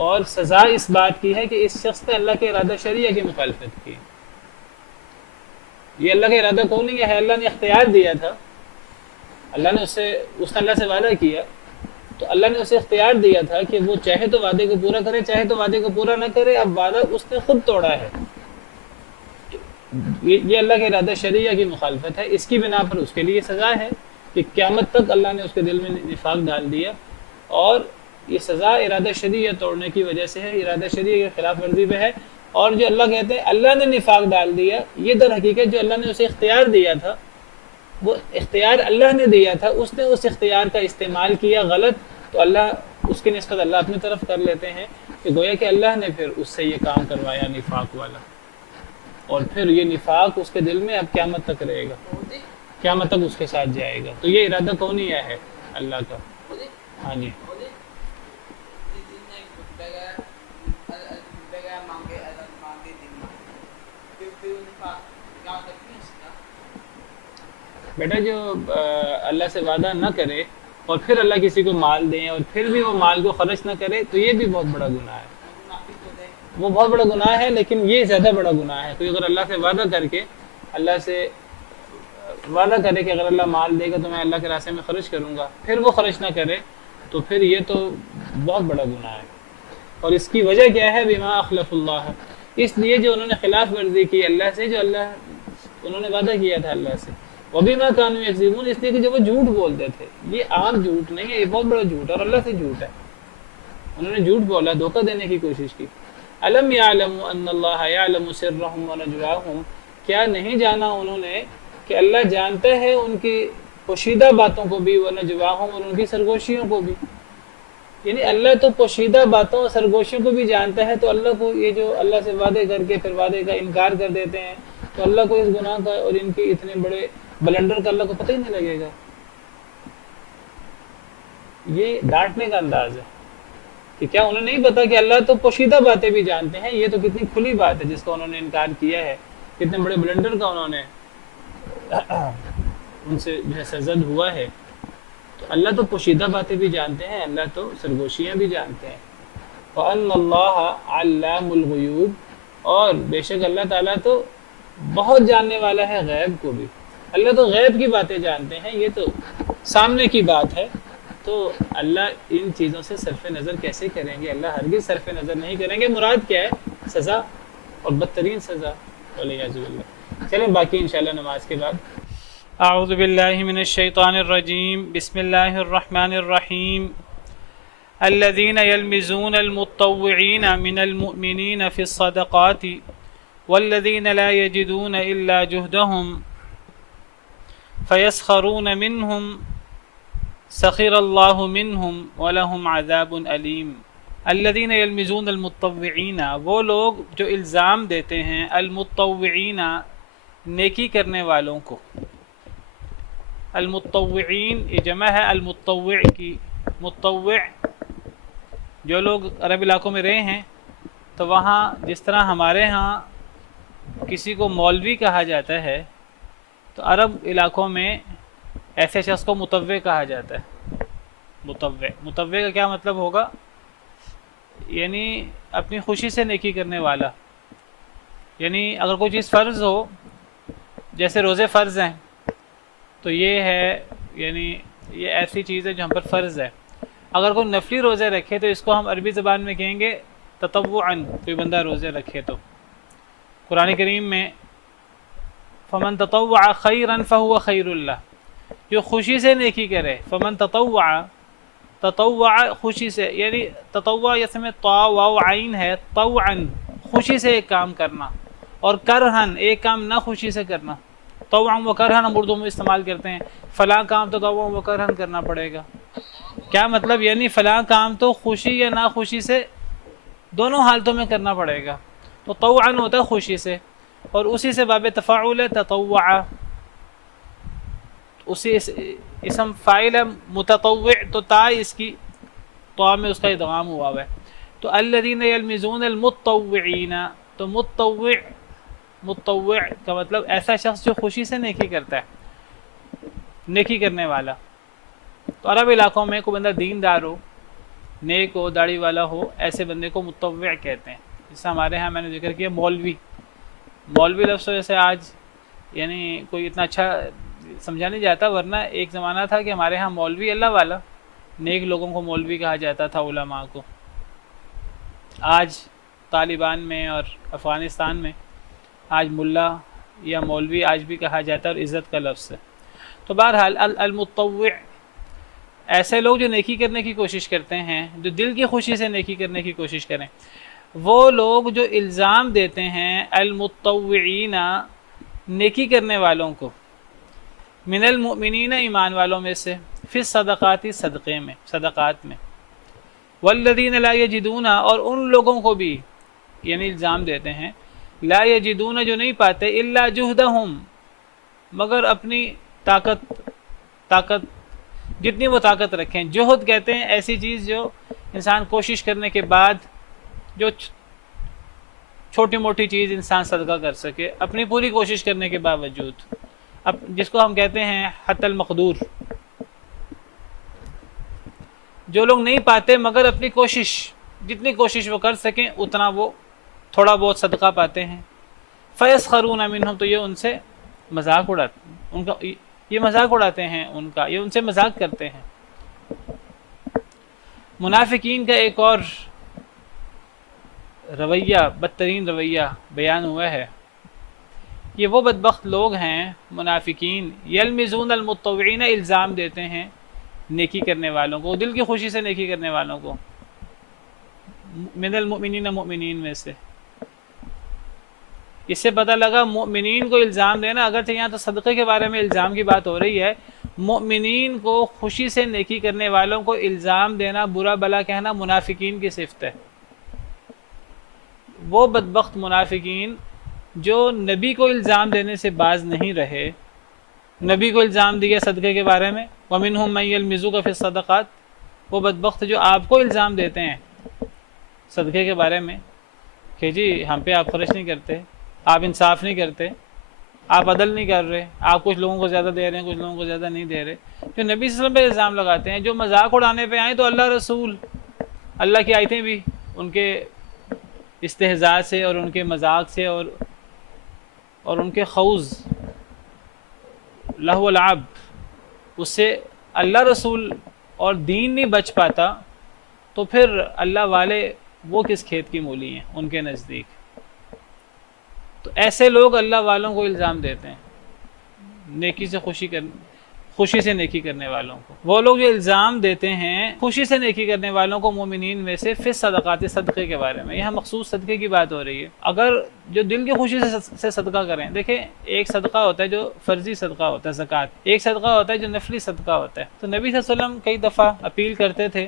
اور سزا اس بات کی ہے کہ اس شخص نے اللہ کے ارادہ شرعیہ کی مخالفت کی۔ یہ اللہ کا ارادہ کونیہ ہے، اللہ نے اختیار دیا تھا، اللہ نے اس نے اللہ سے وعدہ کیا تو اللہ نے اسے اختیار دیا تھا کہ وہ چاہے تو وعدے کو پورا کرے، چاہے تو وعدے کو پورا نہ کرے، اب وعدہ اس نے خود توڑا ہے، یہ اللہ کے ارادہ شرعیہ کی مخالفت ہے، اس کی بنا پر اس کے لیے سزا ہے کہ قیامت تک اللہ نے اس کے دل میں نفاق ڈال دیا، اور یہ سزا ارادہ شرعیہ توڑنے کی وجہ سے ہے، ارادہ شرعیہ کے خلاف ورزی پہ ہے۔ اور جو اللہ کہتے ہیں اللہ نے نفاق ڈال دیا، یہ در حقیقت جو اللہ نے اسے اختیار دیا تھا، وہ اختیار اللہ نے دیا تھا، اس نے اس اختیار کا استعمال کیا غلط، تو اللہ اس کی نسبت اللہ اپنی طرف کر لیتے ہیں کہ گویا کہ اللہ نے پھر اس سے یہ کام کروایا نفاق والا، اور پھر یہ نفاق اس کے دل میں اب قیامت تک رہے گا، قیامت تک اس کے ساتھ جائے گا۔ تو یہ ارادہ کونیہ ہے اللہ کا۔ ہاں جی بیٹا، جو اللہ سے وعدہ نہ کرے اور پھر اللہ کسی کو مال دیں اور پھر بھی وہ مال کو خرچ نہ کرے تو یہ بھی بہت بڑا گناہ ہے، وہ بہت بڑا گناہ ہے، لیکن یہ زیادہ بڑا گناہ ہے۔ کوئی اگر اللہ سے وعدہ کر کے، اللہ سے وعدہ کرے کہ اگر اللہ مال دے گا تو میں اللہ کے راستے میں خرچ کروں گا، پھر وہ خرچ نہ کرے تو پھر یہ تو بہت بڑا گناہ ہے۔ اور اس کی وجہ کیا ہے؟ بما اخلف اللہ، اس لیے جو انہوں نے خلاف ورزی کی اللہ سے، جو انہوں نے وعدہ کیا تھا اللہ سے، وَبِمَا كَانُوا يَكْذِبُونَ، اس لیے کہ جو وہ جھوٹ بولتے تھے، یہ عام جھوٹ نہیں ہے، یہ بہت بڑا جھوٹ ہے اور اللہ سے جھوٹ ہے، انہوں نے جھوٹ بولا، دھوکہ دینے کی کوشش کی۔ أَلَمْ يَعْلَمُوا أَنَّ اللَّهَ يَعْلَمُ سِرَّهُمْ وَنَجْوَاهُمْ، کیا نہیں جانا انہوں نے کہ اللہ جانتا ہے ان کی پوشیدہ باتوں کو بھی، وَنَجْوَاهُمْ، اور ان کی سرگوشیوں کو بھی، یعنی اللہ تو پوشیدہ باتوں اور سرگوشیوں کو بھی جانتا ہے، تو اللہ کو یہ جو اللہ سے وعدے کر کے پھر وعدے کا انکار کر دیتے ہیں، تو اللہ کو اس گناہ کا اور ان کے اتنے بڑے بلنڈر کا اللہ کو پتہ ہی نہیں لگے گا۔ یہ ڈانٹنے کا انداز ہے کہ کیا انہیں نہیں پتا کہ اللہ تو پوشیدہ باتیں بھی جانتے ہیں، یہ تو کتنی کھلی بات ہے جس کا انہوں نے انکار کیا ہے، کتنے بڑے بلنڈر کا انہوں نے ان سے جو ہے سرزد ہوا ہے۔ تو اللہ تو پوشیدہ باتیں بھی جانتے ہیں، اللہ تو سرگوشیاں بھی جانتے ہیں۔ وَأَنَّ اللَّهَ عَلَّامُ الْغُیُوبِ، اور بے شک اللہ تعالیٰ تو بہت جاننے والا ہے غیب کو بھی، اللہ تو غیب کی باتیں جانتے ہیں، یہ تو سامنے کی بات ہے، تو اللہ ان چیزوں سے صرف نظر کیسے کریں گے؟ اللہ ہرگز صرف نظر نہیں کریں گے۔ مراد کیا ہے؟ سزا، اور بدترین سزا، والعیاذ باللہ۔ چلیں باقی انشاءاللہ نماز کے بعد اعوذ باللہ من الشیطان الرجیم بسم اللہ الرحمن الرحیم الذین یلمزون المتطوعین من المؤمنین فی الصدقات والذین لا یجدون الا جہدہم فیسخرون منہم سخر اللہ منہم ولہم عذاب علیم۔ الذین یلمزون المتطوعین، وہ لوگ جو الزام دیتے ہیں، المتطوعین نیکی کرنے والوں کو۔ المتطوعین یہ جمع ہے المتطوع کی۔ متطوع جو لوگ عرب علاقوں میں رہے ہیں تو وہاں جس طرح ہمارے ہاں کسی کو مولوی کہا جاتا ہے تو عرب علاقوں میں ایسے شخص کو متطوع کہا جاتا ہے۔ متطوع کا کیا مطلب ہوگا؟ یعنی اپنی خوشی سے نیکی کرنے والا۔ یعنی اگر کوئی چیز فرض ہو، جیسے روزے فرض ہیں، تو یہ ہے یعنی یہ ایسی چیز ہے جو ہم پر فرض ہے۔ اگر کوئی نفلی روزے رکھے تو اس کو ہم عربی زبان میں کہیں گے تطوعاً۔ کوئی بندہ روزے رکھے تو قرآن کریم میں فمن تطوع خیرا فہو خیر اللہ، جو خوشی سے نیکی کرے۔ فمن تطوع خوشی سے، یعنی تطوع اس میں طا واو عین ہے، طوعاً خوشی سے ایک کام کرنا، اور کرہن ایک کام نہ خوشی سے کرنا۔ طوعاً و کرہن ہم اردو میں استعمال کرتے ہیں، فلاں کام تو طوعاً و کرہن کرنا پڑے گا۔ کیا مطلب؟ یعنی فلاں کام تو خوشی یا ناخوشی سے دونوں حالتوں میں کرنا پڑے گا۔ تو طوعاً ہوتا ہے خوشی سے، اور اسی سے باب تفاعل ہے تطوع، اسی اسم فاعل ہے متطوع، تو تا اس کی طا میں اس کا ادغام ہوا ہے۔ تو الذین یلمزون المتطوعین، تو متطوع کا مطلب ایسا شخص جو خوشی سے نیکی کرتا ہے، نیکی کرنے والا۔ تو عرب علاقوں میں کوئی بندہ دیندار ہو، نیک ہو، داڑھی والا ہو، ایسے بندے کو متطوع کہتے ہیں۔ جیسے ہمارے ہاں میں نے ذکر کیا مولوی لفظ وجہ سے آج یعنی کوئی اتنا اچھا سمجھا نہیں جاتا، ورنہ ایک زمانہ تھا کہ ہمارے ہاں مولوی اللہ والا، نیک لوگوں کو مولوی کہا جاتا تھا، علماء کو۔ آج طالبان میں اور افغانستان میں آج ملا یا مولوی آج بھی کہا جاتا ہے، اور عزت کا لفظ ہے۔ تو بہرحال المتطوع ایسے لوگ جو نیکی کرنے کی کوشش کرتے ہیں، جو دل کی خوشی سے نیکی کرنے کی کوشش کریں، وہ لوگ جو الزام دیتے ہیں المتطوعین نیکی کرنے والوں کو، من المؤمنین ایمان والوں میں سے، فی الصدقات صدقات میں، والذین لا یجدون اور ان لوگوں کو بھی یعنی الزام دیتے ہیں لا یجدون جو نہیں پاتے الا جہدہم مگر اپنی طاقت جتنی وہ طاقت رکھیں۔ جہد کہتے ہیں ایسی چیز جو انسان کوشش کرنے کے بعد، جو چھوٹی موٹی چیز انسان صدقہ کر سکے اپنی پوری کوشش کرنے کے باوجود، اب جس کو ہم کہتے ہیں حتی المقدور۔ جو لوگ نہیں پاتے مگر اپنی کوشش، جتنی کوشش وہ کر سکیں اتنا وہ تھوڑا بہت صدقہ پاتے ہیں۔ فیسخرون منہم، تو یہ ان سے مذاق اڑاتے ہیں، ان کا یہ مذاق اڑاتے ہیں، ان کا یہ ان سے مذاق کرتے ہیں۔ منافقین کا ایک اور رویہ، بدترین رویہ بیان ہوا ہے۔ یہ وہ بدبخت لوگ ہیں منافقین، یلمزون المتطوعین الزام دیتے ہیں نیکی کرنے والوں کو، دل کی خوشی سے نیکی کرنے والوں کو، من المؤمنین مؤمنین میں سے۔ اس سے پتہ لگا مؤمنین کو الزام دینا، اگرچہ یہاں تو صدقے کے بارے میں الزام کی بات ہو رہی ہے، مؤمنین کو خوشی سے نیکی کرنے والوں کو الزام دینا، برا بلا کہنا منافقین کی صفت ہے۔ وہ بدبخت منافقین جو نبی کو الزام دینے سے باز نہیں رہے، نبی کو الزام دیا صدقے کے بارے میں، وَمِنْهُمْ مَن يَلْمِزُكَ فِي الصَّدَقَاتِ، وہ بدبخت جو آپ کو الزام دیتے ہیں صدقے کے بارے میں کہ جی ہم پہ آپ خرچ نہیں کرتے، آپ انصاف نہیں کرتے، آپ عدل نہیں کر رہے، آپ کچھ لوگوں کو زیادہ دے رہے ہیں، کچھ لوگوں کو زیادہ نہیں دے رہے، جو نبی صلی اللہ علیہ وسلم پہ الزام لگاتے ہیں، جو مذاق اڑانے پہ آئیں تو اللہ رسول، اللہ کی آیتیں بھی ان کے استہزاء سے اور ان کے مذاق سے اور ان کے خوض لہو العب، اس سے اللہ رسول اور دین نہیں بچ پاتا، تو پھر اللہ والے وہ کس کھیت کی مولی ہیں ان کے نزدیک۔ تو ایسے لوگ اللہ والوں کو الزام دیتے ہیں، نیکی سے خوشی سے نیکی کرنے والوں کو، وہ لوگ جو الزام دیتے ہیں خوشی سے نیکی کرنے والوں کو مومنین میں سے فی الصدقات، صدقے کے بارے میں، یہاں مخصوص صدقے کی بات ہو رہی ہے۔ اگر جو دل کی خوشی سے صدقہ کریں، دیکھیں ایک صدقہ ہوتا ہے جو فرضی صدقہ ہوتا ہے زکوٰۃ، ایک صدقہ ہوتا ہے جو نفلی صدقہ ہوتا ہے۔ تو نبی صلی اللہ علیہ وسلم کئی دفعہ اپیل کرتے تھے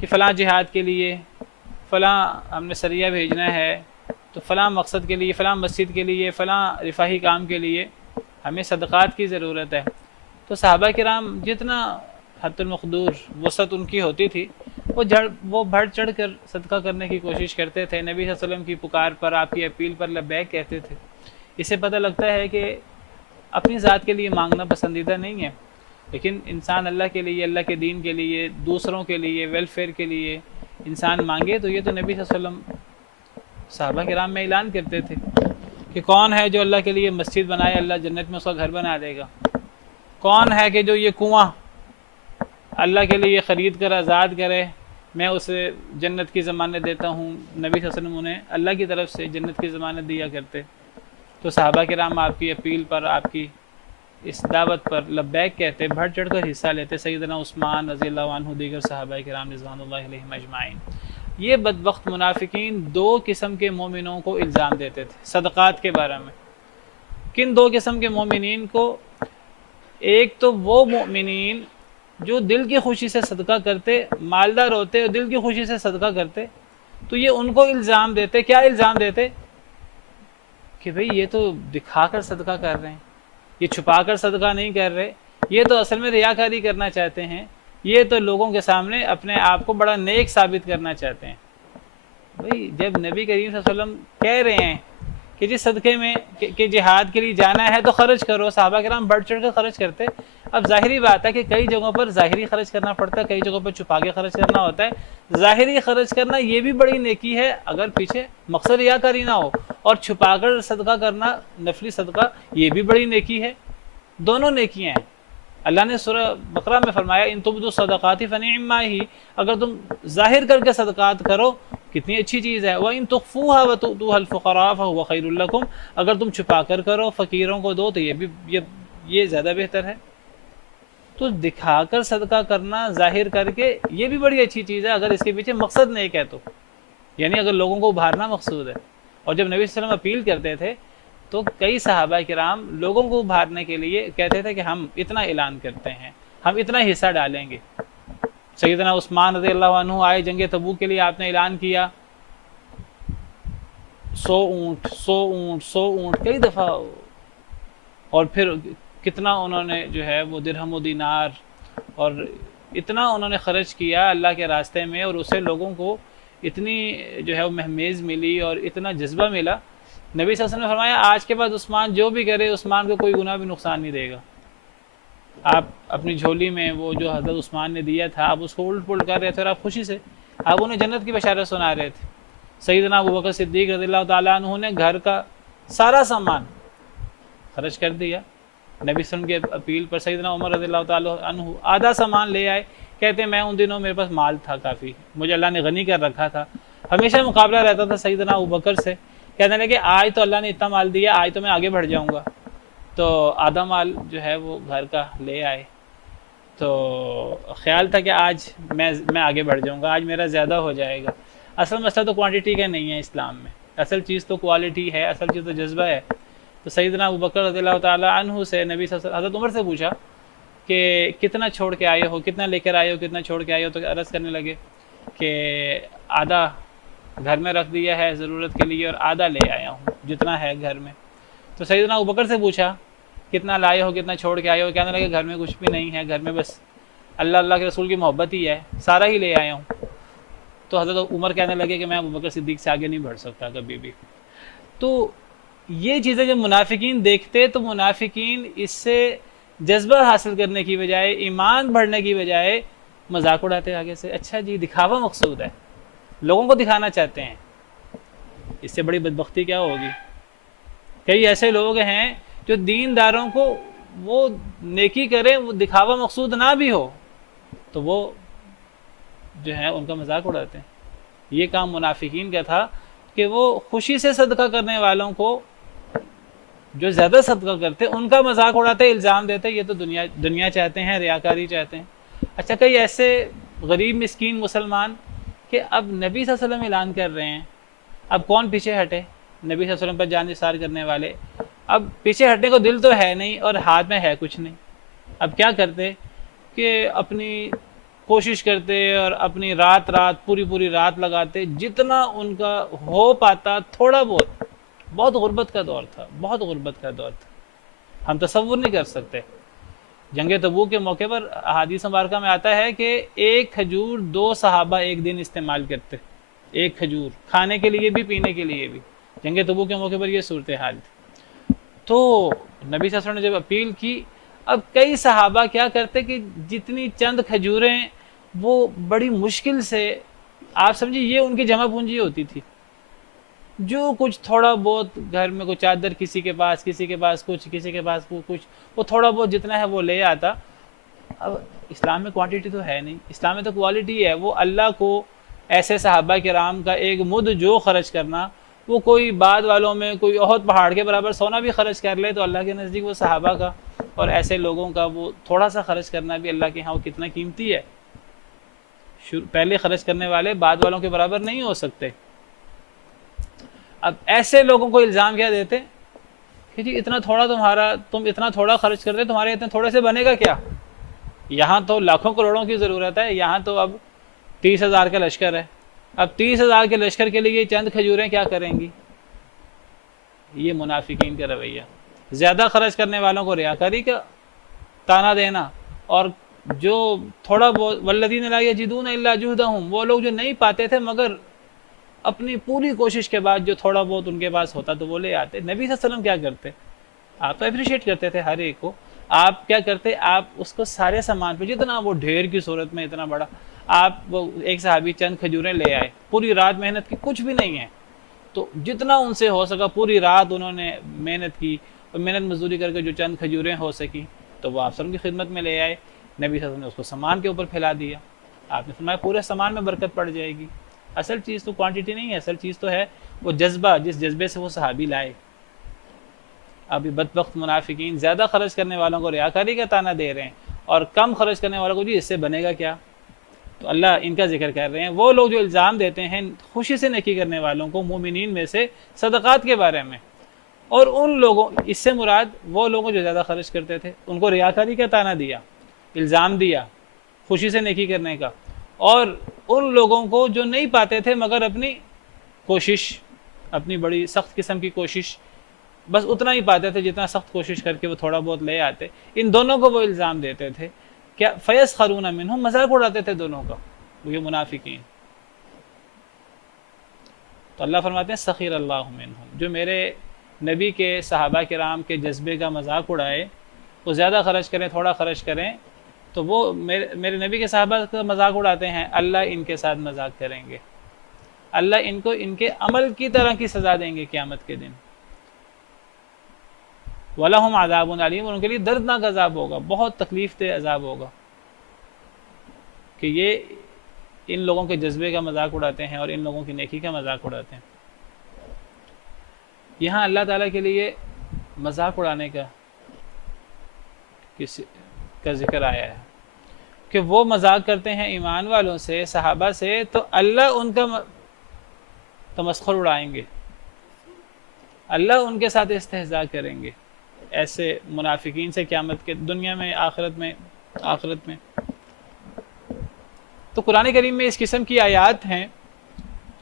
کہ فلاں جہاد کے لیے، فلاں ہم نے سریہ بھیجنا ہے، تو فلاں مقصد کے لیے، فلاں مسجد کے لیے، فلاں رفاہی کام کے لیے ہمیں صدقات کی ضرورت ہے۔ تو صحابہ کرام جتنا حد المقدور وسعت ان کی ہوتی تھی وہ بڑھ چڑھ کر صدقہ کرنے کی کوشش کرتے تھے۔ نبی صلی اللہ علیہ وسلم کی پکار پر، آپ کی اپیل پر لبیک کہتے تھے۔ اس سے پتہ لگتا ہے کہ اپنی ذات کے لیے مانگنا پسندیدہ نہیں ہے، لیکن انسان اللہ کے لیے، اللہ کے دین کے لیے، دوسروں کے لیے، ویلفیئر کے لیے انسان مانگے، تو یہ تو نبی صلی اللہ علیہ وسلم صحابہ کرام میں اعلان کرتے تھے کہ کون ہے جو اللہ کے لیے مسجد بنائے، اللہ جنت میں اس کا گھر بنا دے گا۔ کون ہے کہ جو یہ کنواں اللہ کے لیے خرید کر آزاد کرے، میں اسے جنت کی ضمانت دیتا ہوں۔ نبی صلی اللہ علیہ وسلم انہیں اللہ کی طرف سے جنت کی ضمانت دیا کرتے۔ تو صحابہ کرام آپ کی اپیل پر، آپ کی اس دعوت پر لبیک کہتے، بڑھ چڑھ کر حصہ لیتے۔ سیدنا عثمان رضی اللہ عنہ، دیگر صحابہ کرام رضوان اللہ علیہم اجمعین۔ یہ بدبخت منافقین دو قسم کے مومنوں کو الزام دیتے تھے صدقات کے بارے میں۔ کن دو قسم کے مومنین کو؟ ایک تو وہ مومنین جو دل کی خوشی سے صدقہ کرتے، مالدار ہوتے اور دل کی خوشی سے صدقہ کرتے، تو یہ ان کو الزام دیتے۔ کیا الزام دیتے؟ کہ بھئی یہ تو دکھا کر صدقہ کر رہے ہیں، یہ چھپا کر صدقہ نہیں کر رہے، یہ تو اصل میں ریاکاری کرنا چاہتے ہیں، یہ تو لوگوں کے سامنے اپنے آپ کو بڑا نیک ثابت کرنا چاہتے ہیں۔ بھئی جب نبی کریم صلی اللہ علیہ وسلم کہہ رہے ہیں کہ جس صدقے میں کہ جہاد کے لیے جانا ہے تو خرچ کرو، صحابہ کرام بڑھ چڑھ کر خرچ کرتے۔ اب ظاہری بات ہے کہ کئی جگہوں پر ظاہری خرچ کرنا پڑتا ہے، کئی جگہوں پر چھپا کے خرچ کرنا ہوتا ہے۔ ظاہری خرچ کرنا یہ بھی بڑی نیکی ہے اگر پیچھے مقصد ریاکاری نہ ہو، اور چھپا کر صدقہ کرنا نفلی صدقہ یہ بھی بڑی نیکی ہے۔ دونوں نیکیاں ہیں۔ اللہ نے سورہ بقرہ میں فرمایا ان تبدوا الصدقات فنعما ہی، اگر تم ظاہر کر کے صدقات کرو کتنی اچھی چیز ہے۔ وَإِن تُخْفُوهَا وَتُؤْتُوهَا الْفُقَرَاءَ فَهُوَ خَيْرٌ لَكُمْ، اگر تم چھپا کر کرو، فقیروں کو دو، تو یہ زیادہ بہتر ہے۔ تو دکھا کر صدقہ کرنا، ظاہر کر کے، یہ بھی بڑی اچھی چیز ہے اگر اس کے پیچھے مقصد نیک ہے تو، یعنی اگر لوگوں کو ابھارنا مقصود ہے۔ اور جب نبی صلی اللہ علیہ وسلم اپیل کرتے تھے تو کئی صحابہ کرام لوگوں کو ابھارنے کے لیے کہتے تھے کہ ہم اتنا اعلان کرتے ہیں، ہم اتنا حصہ ڈالیں گے۔ سیدنا عثمان رضی اللہ عنہ آئے جنگ تبوک کے لیے، آپ نے اعلان کیا 100 اونٹ 100 اونٹ 100 اونٹ کئی دفعہ، اور پھر کتنا انہوں نے جو ہے وہ درہم و دینار اور اتنا انہوں نے خرچ کیا اللہ کے راستے میں، اور اسے لوگوں کو اتنی جو ہے وہ مہمیز ملی اور اتنا جذبہ ملا۔ نبی صلی اللہ علیہ وسلم نے فرمایا آج کے بعد عثمان جو بھی کرے، عثمان کو کوئی گناہ بھی نقصان نہیں دے گا۔ آپ اپنی جھولی میں وہ جو حضرت عثمان نے دیا تھا، آپ اس کو الٹ پلٹ کر رہے تھے اور آپ خوشی سے آپ انہیں جنت کی بشارت سنا رہے تھے۔ سیدنا ابوبکر صدیق رضی اللہ تعالیٰ عنہ نے گھر کا سارا سامان خرچ کر دیا نبی صلی اللہ علیہ وسلم کی اپیل پر۔ سیدنا عمر رضی اللہ تعالیٰ عنہ آدھا سامان لے آئے، کہتے ہیں میں ان دنوں میرے پاس مال تھا کافی، مجھے اللہ نے غنی کر رکھا تھا، ہمیشہ مقابلہ رہتا تھا سیدنا ابوبکر سے، کہنے لگے آج تو اللہ نے اتنا مال دیا، آج تو میں آگے بڑھ جاؤں گا۔ تو آدھا مال جو ہے وہ گھر کا لے آئے، تو خیال تھا کہ آج میں آگے بڑھ جاؤں گا، آج میرا زیادہ ہو جائے گا۔ اصل مسئلہ تو کوانٹٹی کا نہیں ہے اسلام میں، اصل چیز تو کوالٹی ہے، اصل چیز تو جذبہ ہے۔ تو سیدنا ابوبکر رضی اللہ تعالیٰ عنہ سے نبی صلی اللہ علیہ وسلم حضرت عمر سے پوچھا کہ کتنا چھوڑ کے آئے ہو، کتنا لے کر آئے ہو، کتنا چھوڑ کے آئے ہو؟ تو عرض کرنے لگے کہ آدھا گھر میں رکھ دیا ہے ضرورت کے لیے اور آدھا لے آیا ہوں جتنا ہے گھر میں۔ تو سیدنا ابوبکر سے پوچھا کتنا لائے ہو، کتنا چھوڑ کے آئے ہو؟ کہنے لگے گھر میں کچھ بھی نہیں ہے، گھر میں بس اللہ کے رسول کی محبت ہی ہے، سارا ہی لے آیا ہوں۔ تو حضرت عمر کہنے لگے کہ میں ابوبکر صدیق سے آگے نہیں بڑھ سکتا کبھی بھی۔ تو یہ چیزیں جب منافقین دیکھتے تو منافقین اس سے جذبہ حاصل کرنے کی بجائے، ایمان بڑھنے کی بجائے مذاق اڑاتے آگے سے۔ اچھا جی، دکھاوا مقصود ہے، لوگوں کو دکھانا چاہتے ہیں۔ اس سے بڑی بدبختی کیا ہوگی؟ کئی ایسے لوگ ہیں جو دینداروں کو وہ نیکی کرے، وہ دکھاوا مقصود نہ بھی ہو تو وہ جو ہے ان کا مذاق اڑاتے ہیں۔ یہ کام منافقین کا تھا کہ وہ خوشی سے صدقہ کرنے والوں کو جو زیادہ صدقہ کرتے ان کا مذاق اڑاتے، الزام دیتے یہ تو دنیا چاہتے ہیں، ریاکاری چاہتے ہیں۔ اچھا کئی ایسے غریب مسکین مسلمان کہ اب نبی صلی اللہ علیہ وسلم اعلان کر رہے ہیں، اب کون پیچھے ہٹے؟ نبی صلی اللہ علیہ وسلم پر جان نثار کرنے والے، اب پیچھے ہٹنے کو دل تو ہے نہیں اور ہاتھ میں ہے کچھ نہیں، اب کیا کرتے کہ اپنی کوشش کرتے اور اپنی رات پوری رات لگاتے، جتنا ان کا ہو پاتا تھوڑا بہت۔ بہت غربت کا دور تھا، بہت غربت کا دور تھا، ہم تصور نہیں کر سکتے۔ جنگ تبوک کے موقع پر احادیث مبارکہ میں آتا ہے کہ ایک کھجور 2 صحابہ ایک دن استعمال کرتے، ایک کھجور، کھانے کے لیے بھی پینے کے لیے بھی۔ جنگ تبوک کے موقع پر یہ صورتحال تھی۔ تو نبی صلی اللہ علیہ وسلم نے جب اپیل کی، اب کئی صحابہ کیا کرتے کہ جتنی چند کھجوریں وہ بڑی مشکل سے، آپ سمجھیں یہ ان کی جمع پونجی ہوتی تھی، جو کچھ تھوڑا بہت گھر میں کوئی چادر کسی کے پاس کچھ، کسی کے پاس کچھ، وہ تھوڑا بہت جتنا ہے وہ لے آتا۔ اب اسلام میں کوانٹٹی تو ہے نہیں، اسلام میں تو کوالٹی ہے۔ وہ اللہ کو ایسے صحابہ کرام کا ایک مد جو خرچ کرنا، وہ کوئی بعد والوں میں کوئی احد پہاڑ کے برابر سونا بھی خرچ کر لے تو اللہ کے نزدیک وہ صحابہ کا اور ایسے لوگوں کا وہ تھوڑا سا خرچ کرنا بھی اللہ کے ہاں وہ کتنا قیمتی ہے۔ پہلے خرچ کرنے والے بعد والوں کے برابر نہیں ہو سکتے۔ اب ایسے لوگوں کو الزام کیا دیتے کہ جی اتنا تھوڑا تم اتنا تھوڑا خرچ کرتے، تمہارے اتنے تھوڑے سے بنے گا کیا؟ یہاں تو لاکھوں کروڑوں کی ضرورت ہے، یہاں تو اب 30,000 کا لشکر ہے، اب 30,000 کے لشکر کے لیے چند کھجوریں کیا کریں گی؟ یہ منافقین کا رویہ، زیادہ خرچ کرنے والوں کو ریاکاری کا تانا دینا، اور جو تھوڑا بہت والذین لا یجدون الا جہدہم، وہ لوگ جو نہیں پاتے تھے مگر اپنی پوری کوشش کے بعد جو تھوڑا بہت ان کے پاس ہوتا تو وہ لے آتے۔ نبی صلی اللہ علیہ وسلم کیا کرتے؟ آپ تو اپریشیٹ کرتے تھے ہر ایک کو، آپ کیا کرتے؟ آپ اس کو سارے سامان پہ جتنا وہ ڈھیر کی صورت میں اتنا بڑا، آپ وہ ایک صحابی چند کھجوریں لے آئے، پوری رات محنت کی، کچھ بھی نہیں ہے تو جتنا ان سے ہو سکا پوری رات انہوں نے محنت کی اور محنت مزدوری کر کے جو چند کھجوریں ہو سکی تو وہ آپ سب کی خدمت میں لے آئے۔ نبی صلی اللہ علیہ وسلم نے اس کو سامان کے اوپر پھیلا دیا، آپ نے فرمایا پورے سامان میں برکت پڑ جائے گی۔ اصل چیز تو کوانٹٹی نہیں ہے، اصل چیز تو ہے وہ جذبہ، جس جذبے سے وہ صحابی لائے۔ اب یہ بدبخت منافقین زیادہ خرچ کرنے والوں کو ریاکاری کا تانا دے رہے ہیں اور کم خرچ کرنے والوں کو جی اس سے بنے گا کیا؟ تو اللہ ان کا ذکر کر رہے ہیں، وہ لوگ جو الزام دیتے ہیں خوشی سے نیکی کرنے والوں کو مومنین میں سے صدقات کے بارے میں، اور ان لوگوں، اس سے مراد وہ لوگوں جو زیادہ خرچ کرتے تھے ان کو ریاکاری کا تانا دیا، الزام دیا خوشی سے نیکی کرنے کا، اور ان لوگوں کو جو نہیں پاتے تھے مگر اپنی کوشش، اپنی بڑی سخت قسم کی کوشش، بس اتنا ہی پاتے تھے جتنا سخت کوشش کر کے وہ تھوڑا بہت لے آتے، ان دونوں کو وہ الزام دیتے تھے کیا فَيَسْخَرُونَ مِنْهُمْ، مذاق اڑاتے تھے دونوں کا، وہ یہ منافقین۔ تو اللہ فرماتے ہیں سخیر اللہ منہم، جو میرے نبی کے صحابہ کرام کے جذبے کا مذاق اڑائے، وہ زیادہ خرچ کریں تھوڑا خرچ کریں تو وہ میرے نبی کے صحابہ کا مذاق اڑاتے ہیں، اللہ ان کے ساتھ مذاق کریں گے، اللہ ان کو ان کے عمل کی طرح کی سزا دیں گے قیامت کے دن۔ وَلَهُمْ عَذَابٌ عَلِيمٌ، ان کے لیے دردناک عذاب ہوگا، بہت تکلیف دہ عذاب ہوگا کہ یہ ان لوگوں کے جذبے کا مذاق اڑاتے ہیں اور ان لوگوں کی نیکی کا مذاق اڑاتے ہیں۔ یہاں اللہ تعالیٰ کے لیے مذاق اڑانے کا ذکر آیا ہے کہ وہ مذاق کرتے ہیں ایمان والوں سے، صحابہ سے، تو اللہ ان کا تمسخر اڑائیں گے، اللہ ان کے ساتھ استہزاء کریں گے، ایسے منافقین سے قیامت کے دنیا میں آخرت میں۔ تو قرآن کریم میں اس قسم کی آیات ہیں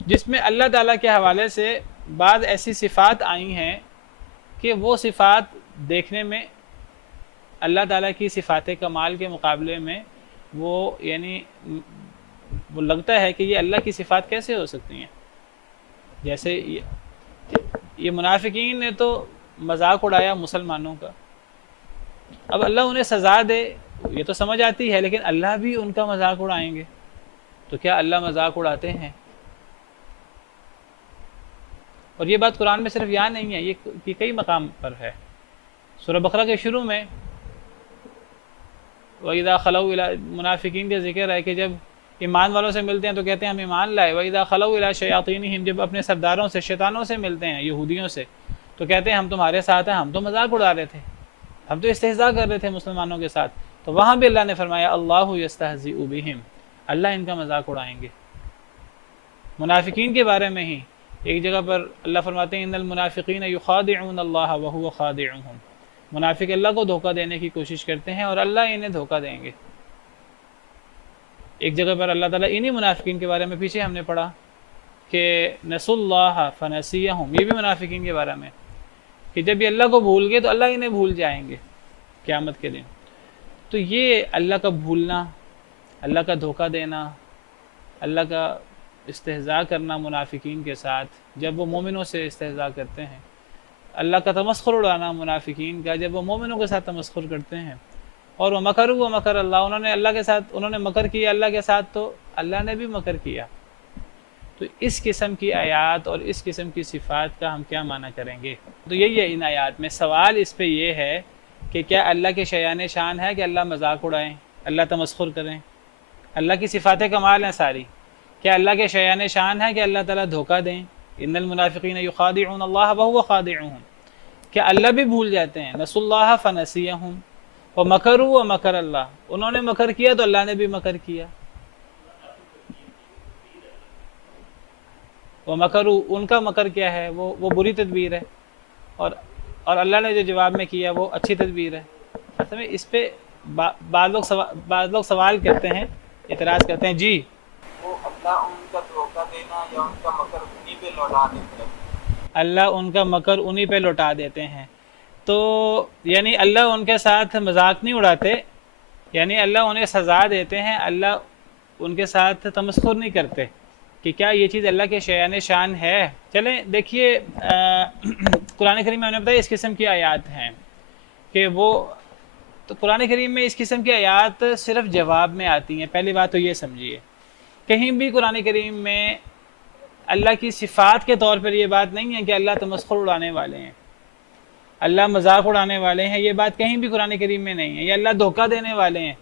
جس میں اللہ تعالیٰ کے حوالے سے بعض ایسی صفات آئی ہیں کہ وہ صفات دیکھنے میں اللہ تعالیٰ کی صفات کمال کے مقابلے میں وہ یعنی وہ لگتا ہے کہ یہ اللہ کی صفات کیسے ہو سکتی ہیں۔ جیسے یہ منافقین نے تو مذاق اڑایا مسلمانوں کا، اب اللہ انہیں سزا دے یہ تو سمجھ آتی ہے، لیکن اللہ بھی ان کا مذاق اڑائیں گے تو کیا اللہ مذاق اڑاتے ہیں؟ اور یہ بات قرآن میں صرف یہاں نہیں ہے، یہ کئی مقام پر ہے۔ سورہ بقرہ کے شروع میں وَإِذَا خَلَوْا إِلَىٰ، منافقین کا ذکر ہے کہ جب ایمان والوں سے ملتے ہیں تو کہتے ہیں ہم ایمان لائے، وَإِذَا خَلَوْا إِلَىٰ شَيَاطِينِهِمْ، جب اپنے سرداروں سے، شیطانوں سے ملتے ہیں، یہودیوں سے، تو کہتے ہیں ہم تمہارے ساتھ ہیں، ہم تو مذاق اڑا رہے تھے، ہم تو استہزاء کر رہے تھے مسلمانوں کے ساتھ. تو وہاں بھی اللہ نے فرمایا اللہ یستہزئ بہم، اللہ ان کا مذاق اڑائیں گے. منافقین کے بارے میں ہی ایک جگہ پر اللہ فرماتے ہیں ان المنافقین یخادعون اللہ وہو خادعهم، منافق اللہ کو دھوکہ دینے کی کوشش کرتے ہیں اور اللہ انہیں دھوکہ دیں گے. ایک جگہ پر اللہ تعالیٰ انہی منافقین کے بارے میں پیچھے ہم نے پڑھا کہ نسوا اللہ فنسیہم، یہ بھی منافقین کے بارے میں کہ جب یہ اللہ کو بھول گئے تو اللہ انہیں بھول جائیں گے قیامت کے دن. تو یہ اللہ کا بھولنا، اللہ کا دھوکہ دینا، اللہ کا استہزاء کرنا منافقین کے ساتھ جب وہ مومنوں سے استہزاء کرتے ہیں، اللہ کا تمسخر اڑانا منافقین کا جب وہ مومنوں کے ساتھ تمسخر کرتے ہیں. اور وہ مکروا ومکر اللہ، انہوں نے مکر کیا اللہ کے ساتھ تو اللہ نے بھی مکر کیا. تو اس قسم کی آیات اور اس قسم کی صفات کا ہم کیا معنی کریں گے؟ تو یہی ہے ان آیات میں. سوال اس پہ یہ ہے کہ کیا اللہ کے شیان شان ہے کہ اللہ مذاق اڑائیں، اللہ تمسخر کریں؟ اللہ کی صفات کمال ہیں ساری. کیا اللہ کے شیان شان ہے کہ اللہ تعالیٰ دھوکہ دیں؟ ان المنافقین یخادعون اللہ وہو خادعهم. کیا اللہ بھی بھول جاتے ہیں؟ نسوا اللہ فنسیہم ومکروا ومکر اللہ، انہوں نے مکر کیا تو اللہ نے بھی مکر کیا. ومکروا، ان کا مکر کیا ہے؟ وہ بری تدبیر ہے، اور اللہ نے جو جواب میں کیا وہ اچھی تدبیر ہے. اصل میں اس پہ بعض لوگ سوال کرتے ہیں، اعتراض کرتے ہیں جی وہ اللہ ان کا دھوکہ دینا یا ان کا مکر انہی پہ لوٹا دیتے ہیں. اللہ ان کا مکر انہی پہ لوٹا دیتے ہیں. تو یعنی اللہ ان کے ساتھ مذاق نہیں اڑاتے، یعنی اللہ انہیں سزا دیتے ہیں، اللہ ان کے ساتھ تمسخر نہیں کرتے. کہ کیا یہ چیز اللہ کے شیان شان ہے؟ چلیں دیکھیے قرآن کریم میں نے بتایا اس قسم کی آیات ہیں کہ وہ تو قرآن کریم میں اس قسم کی آیات صرف جواب میں آتی ہیں. پہلی بات تو یہ سمجھیے، کہیں بھی قرآن کریم میں اللہ کی صفات کے طور پر یہ بات نہیں ہے کہ اللہ تمسخر اڑانے والے ہیں، اللہ مذاق اڑانے والے ہیں. یہ بات کہیں بھی قرآن کریم میں نہیں ہے. یہ اللہ دھوکہ دینے والے ہیں.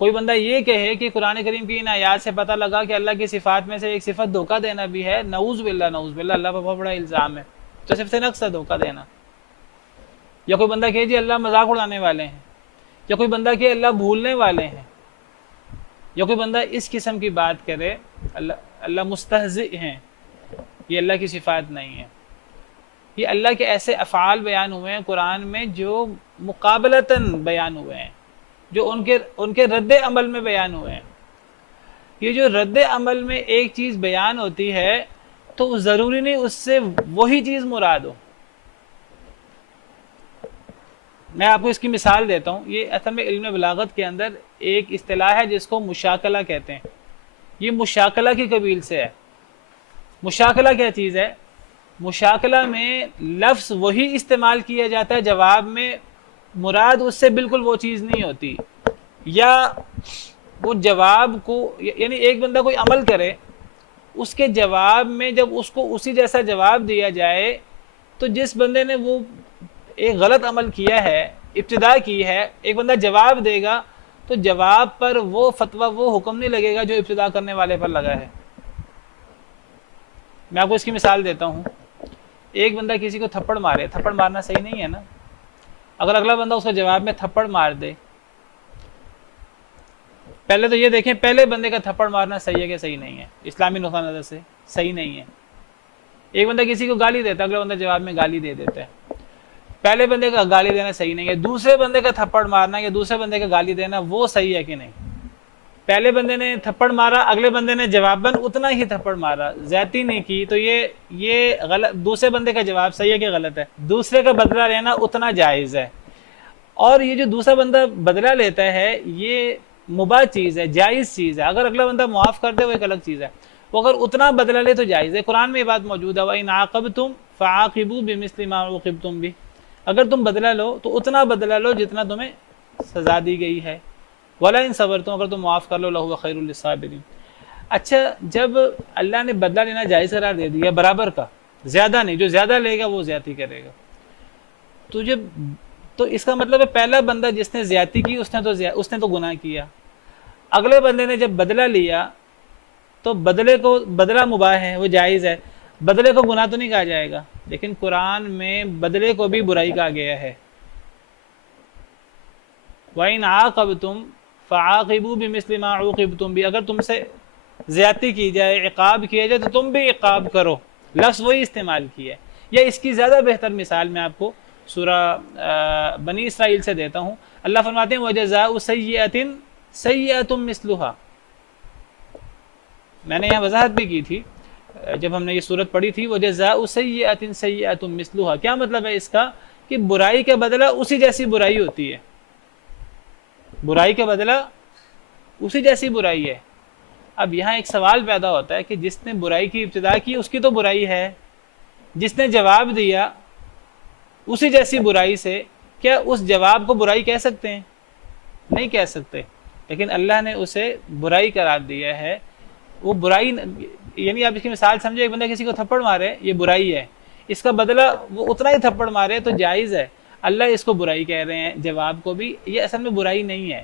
کوئی بندہ یہ کہے کہ قرآن کریم کی ان آیات سے پتہ لگا کہ اللہ کی صفات میں سے ایک صفت دھوکہ دینا بھی ہے، نعوذ باللہ نعوذ باللہ، اللہ پر بہت بڑا الزام ہے. تو صفت نقص ہے دھوکہ دینا. یا کوئی بندہ کہے جی اللہ مذاق اڑانے والے ہیں، یا کوئی بندہ کہ اللہ بھولنے والے ہیں، یا کوئی بندہ اس قسم کی بات کرے اللہ مستہزئ ہیں، یہ اللہ کی صفات نہیں ہے. یہ اللہ کے ایسے افعال بیان ہوئے ہیں قرآن میں جو مقابلتاً بیان ہوئے ہیں، جو ان کے رد عمل میں بیان ہوئے ہیں. یہ جو رد عمل میں ایک چیز بیان ہوتی ہے تو ضروری نہیں اس سے وہی چیز مراد ہو. میں آپ کو اس کی مثال دیتا ہوں. یہ اصل میں علم بلاغت کے اندر ایک اصطلاح ہے جس کو مشاکلہ کہتے ہیں. یہ مشاکلہ کی قبیل سے ہے. مشاکلہ کیا چیز ہے؟ مشاکلہ میں لفظ وہی استعمال کیا جاتا ہے جواب میں، مراد اس سے بالکل وہ چیز نہیں ہوتی. یا وہ جواب کو، یعنی ایک بندہ کوئی عمل کرے، اس کے جواب میں جب اس کو اسی جیسا جواب دیا جائے تو جس بندے نے وہ ایک غلط عمل کیا ہے، ابتدا کی ہے، ایک بندہ جواب دے گا تو جواب پر وہ فتویٰ، وہ حکم نہیں لگے گا جو ابتدا کرنے والے پر لگا ہے. میں آپ کو اس کی مثال دیتا ہوں. ایک بندہ کسی کو تھپڑ مارے، تھپڑ مارنا صحیح نہیں ہے نا. اگر اگلا بندہ اس کو جواب میں تھپڑ مار دے، پہلے تو یہ دیکھیں پہلے بندے کا تھپڑ مارنا صحیح ہے کہ صحیح نہیں ہے؟ اسلامی نقطہ نظر سے صحیح نہیں ہے. ایک بندہ کسی کو گالی دیتا ہے، اگلا بندہ جواب میں گالی دے دیتا ہے. پہلے بندے کا گالی دینا صحیح نہیں ہے. دوسرے بندے کا تھپڑ مارنا یا دوسرے بندے کا گالی دینا وہ صحیح ہے کہ نہیں؟ پہلے بندے نے تھپڑ مارا، اگلے بندے نے جواباً اتنا ہی تھپڑ مارا، زیادتی نہیں کی، تو یہ غلط. دوسرے بندے کا جواب صحیح ہے کہ غلط ہے؟ دوسرے کا بدلہ لینا اتنا جائز ہے. اور یہ جو دوسرا بندہ بدلہ لیتا ہے یہ مباح چیز ہے، جائز چیز ہے. اگر اگلا بندہ معاف کر دے وہ ایک الگ چیز ہے. وہ اگر اتنا بدلہ لے تو جائز ہے. قرآن میں یہ بات موجود ہے وَإِنْ عَاقَبْتُمْ فَعَاقِبُوا بِمِثْلِ مَا عُوقِبْتُمْ بِهِ. اگر تم بدلہ لو تو اتنا بدلہ لو جتنا تمہیں سزا دی گئی ہے. وَلَئِنْ صَبَرْتُمْ، اگر تم معاف کر لو لَهُوَ خَيْرٌ لِلصَّابِرِينَ. اچھا، جب اللہ نے بدلہ لینا جائز قرار دے دیا، برابر کا، زیادہ نہیں، جو زیادہ لے گا وہ زیادتی کرے گا، تو اس کا مطلب ہے پہلا بندہ جس نے زیادتی کی اس نے تو گناہ کیا. اگلے بندے نے جب بدلہ لیا تو بدلہ مباح ہے، وہ جائز ہے. بدلے کو گناہ تو نہیں کہا جائے گا. لیکن قرآن میں بدلے کو بھی برائی کہا گیا ہے. وَإِنْ عَاقَبْتُمْ فَعَاقِبُوا بِمِثْلِ مَا عُوقِبْتُمْ بِهِ، اگر تم سے زیادتی کی جائے، عقاب کیا جائے تو تم بھی عقاب کرو. لفظ وہی استعمال کیا ہے. یا اس کی زیادہ بہتر مثال میں آپ کو سورہ بنی اسرائیل سے دیتا ہوں. اللہ فرماتے ہیں وَجَزَاءُ سَيِّئَةٍ سَيِّئَةٌ مِثْلُهَا. میں نے یہاں وضاحت بھی کی تھی جب ہم نے یہ صورت پڑھی تھی. وَجَزَاءُ سَيِّئَةٍ سَيِّئَةٌ مِثْلُهَا، کیا مطلب ہے اس کا؟ کہ برائی کا بدلہ اسی جیسی برائی ہوتی ہے. برائی کا بدلہ اسی جیسی برائی ہے. اب یہاں ایک سوال پیدا ہوتا ہے کہ جس نے برائی کی ابتدا کی اس کی تو برائی ہے، جس نے جواب دیا اسی جیسی برائی سے، کیا اس جواب کو برائی کہہ سکتے ہیں؟ نہیں کہہ سکتے. لیکن اللہ نے اسے برائی قرار دیا ہے. وہ برائی یعنی آپ اس کی مثال سمجھے، ایک بندہ کسی کو تھپڑ مارے، یہ برائی ہے، اس کا بدلہ وہ اتنا ہی تھپڑ مارے تو جائز ہے. اللہ اس کو برائی کہہ رہے ہیں، جواب کو بھی. یہ اصل میں برائی نہیں ہے،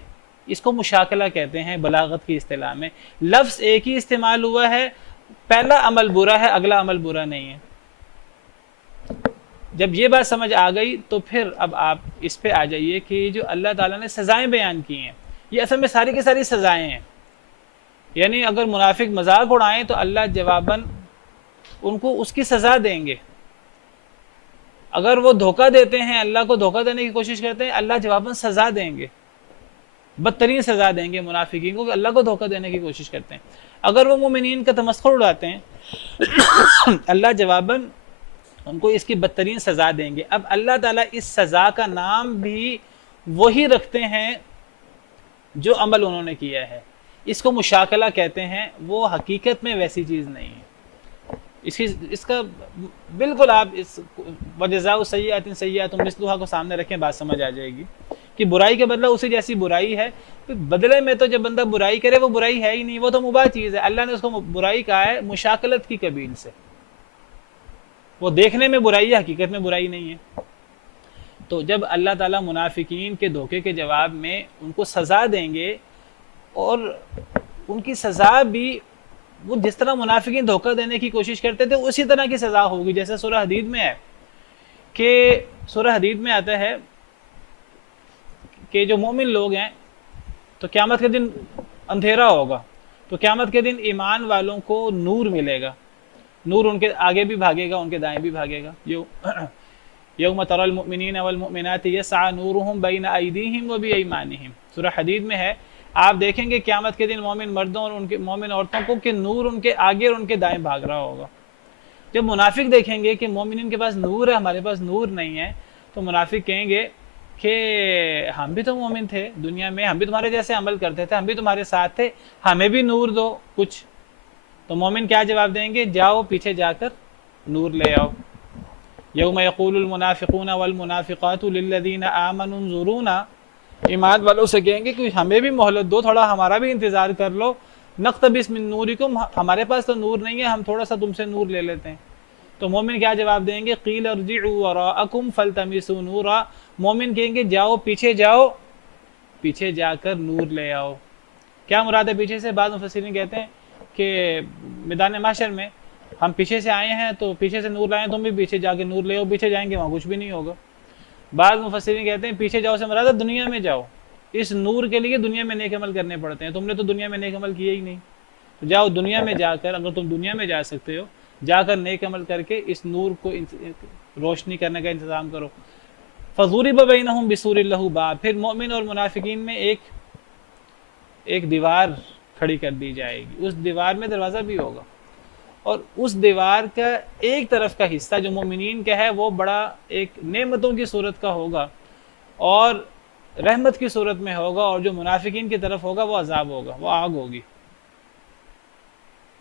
اس کو مشاکلہ کہتے ہیں بلاغت کی اصطلاح میں. لفظ ایک ہی استعمال ہوا ہے، پہلا عمل برا ہے، اگلا عمل برا نہیں ہے. جب یہ بات سمجھ آ گئی تو پھر اب آپ اس پہ آ جائیے کہ جو اللہ تعالیٰ نے سزائیں بیان کی ہیں یہ اصل میں ساری کی ساری سزائیں ہیں. یعنی اگر منافق مذاق اڑائیں تو اللہ جواباً ان کو اس کی سزا دیں گے. اگر وہ دھوکہ دیتے ہیں، اللہ کو دھوکہ دینے کی کوشش کرتے ہیں، اللہ جواباً سزا دیں گے، بدترین سزا دیں گے منافقین کو کہ اللہ کو دھوکہ دینے کی کوشش کرتے ہیں. اگر وہ مومنین کا تمسخر اڑاتے ہیں اللہ جواباً ان کو اس کی بدترین سزا دیں گے. اب اللہ تعالیٰ اس سزا کا نام بھی وہی رکھتے ہیں جو عمل انہوں نے کیا ہے. اس کو مشاکلہ کہتے ہیں. وہ حقیقت میں ویسی چیز نہیں ہے. اس کا بالکل آپ اس وجزاء سیئۃ سیئۃ مثلھا کو سامنے رکھیں، بات سمجھ آ جائے گی کہ برائی کے بدلہ اسی جیسی برائی ہے. بدلے میں تو جب بندہ برائی کرے وہ برائی ہے ہی نہیں، وہ تو مباح چیز ہے. اللہ نے اس کو برائی کہا ہے مشاکلت کی قبیل سے. وہ دیکھنے میں برائی ہے، حقیقت میں برائی نہیں ہے. تو جب اللہ تعالیٰ منافقین کے دھوکے کے جواب میں ان کو سزا دیں گے، اور ان کی سزا بھی وہ جس طرح منافقین دھوکہ دینے کی کوشش کرتے تھے اسی طرح کی سزا ہوگی. جیسے سورہ حدید میں ہے کہ سورہ حدید میں آتا ہے کہ جو مومن لوگ ہیں تو قیامت کے دن اندھیرا ہوگا، تو قیامت کے دن ایمان والوں کو نور ملے گا. نور ان کے آگے بھی بھاگے گا، ان کے دائیں بھی بھاگے گا. یوم تری المؤمنین والمؤمنات یسعی نورہم بین ایدیہم وبایمانہم، سورہ حدید میں ہے. آپ دیکھیں گے قیامت کے دن مومن مردوں اور ان کے مومن عورتوں کو کہ نور ان کے آگے اور ان کے دائیں بھاگ رہا ہوگا. جب منافق دیکھیں گے کہ مومنین کے پاس نور ہے، ہمارے پاس نور نہیں ہے، تو منافق کہیں گے کہ ہم بھی تو مومن تھے دنیا میں، ہم بھی تمہارے جیسے عمل کرتے تھے، ہم بھی تمہارے ساتھ تھے، ہمیں بھی نور دو کچھ. تو مومن کیا جواب دیں گے؟ جاؤ پیچھے جا کر نور لے آؤ. یوم یقول المنافقون والمنافقات للذین آمنوا انظرونا، ایمان والوں سے کہیں گے کہ ہمیں بھی مہلت دو، تھوڑا ہمارا بھی انتظار کر لو. نقتبس من نورکم، ہمارے پاس تو نور نہیں ہے، ہم تھوڑا سا تم سے نور لے لیتے ہیں. تو مومن کیا جواب دیں گے؟ قیل ارجعوا وراءکم فالتمسوا نورا، مومن کہیں گے جاؤ پیچھے جاؤ، پیچھے جا کر نور لے آؤ. کیا مراد ہے پیچھے سے؟ بعض مفسرین کہتے ہیں کہ میدان محشر میں ہم پیچھے سے آئے ہیں تو پیچھے سے نور لائیں، تم بھی پیچھے جا کے نور لے آؤ. پیچھے جائیں گے وہاں کچھ بھی نہیں ہوگا. بعض مفسرین کہتے ہیں پیچھے جاؤ سے مراد ہے دنیا میں جاؤ، اس نور کے لیے دنیا میں نیک عمل کرنے پڑتے ہیں، تم نے تو دنیا میں نیک عمل کیے ہی نہیں. تو جاؤ دنیا میں جا کر، اگر تم دنیا میں جا سکتے ہو، جا کر نیک عمل کر کے اس نور کو روشنی کرنے کا انتظام کرو. فضرب بینہم بسور لہ باب، پھر مومن اور منافقین میں ایک دیوار کھڑی کر دی جائے گی. اس دیوار میں دروازہ بھی ہوگا، اور اس دیوار کا ایک طرف کا حصہ جو مومنین کا ہے وہ بڑا ایک نعمتوں کی صورت کا ہوگا اور رحمت کی صورت میں ہوگا، اور جو منافقین کی طرف ہوگا وہ عذاب ہوگا، وہ آگ ہوگی.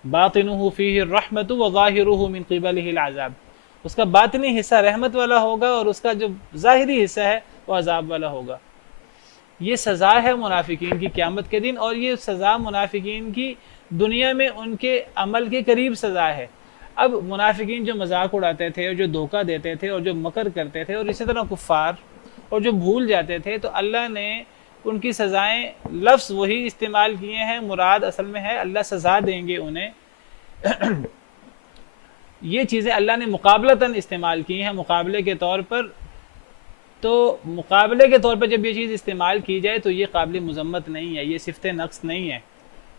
باطنہ فیہ الرحمۃ وظاہرہ من قبلہ العذاب، اس کا باطنی حصہ رحمت والا ہوگا اور اس کا جو ظاہری حصہ ہے وہ عذاب والا ہوگا. یہ سزا ہے منافقین کی قیامت کے دن، اور یہ سزا منافقین کی دنیا میں ان کے عمل کے قریب سزا ہے. اب منافقین جو مذاق اڑاتے تھے اور جو دھوکہ دیتے تھے اور جو مکر کرتے تھے، اور اسی طرح کفار اور جو بھول جاتے تھے، تو اللہ نے ان کی سزائیں لفظ وہی استعمال کیے ہیں، مراد اصل میں ہے اللہ سزا دیں گے انہیں یہ چیزیں اللہ نے مقابلتاً استعمال کی ہیں، مقابلے کے طور پر. تو مقابلے کے طور پر جب یہ چیز استعمال کی جائے تو یہ قابل مذمت نہیں ہے، یہ صفت نقص نہیں ہے،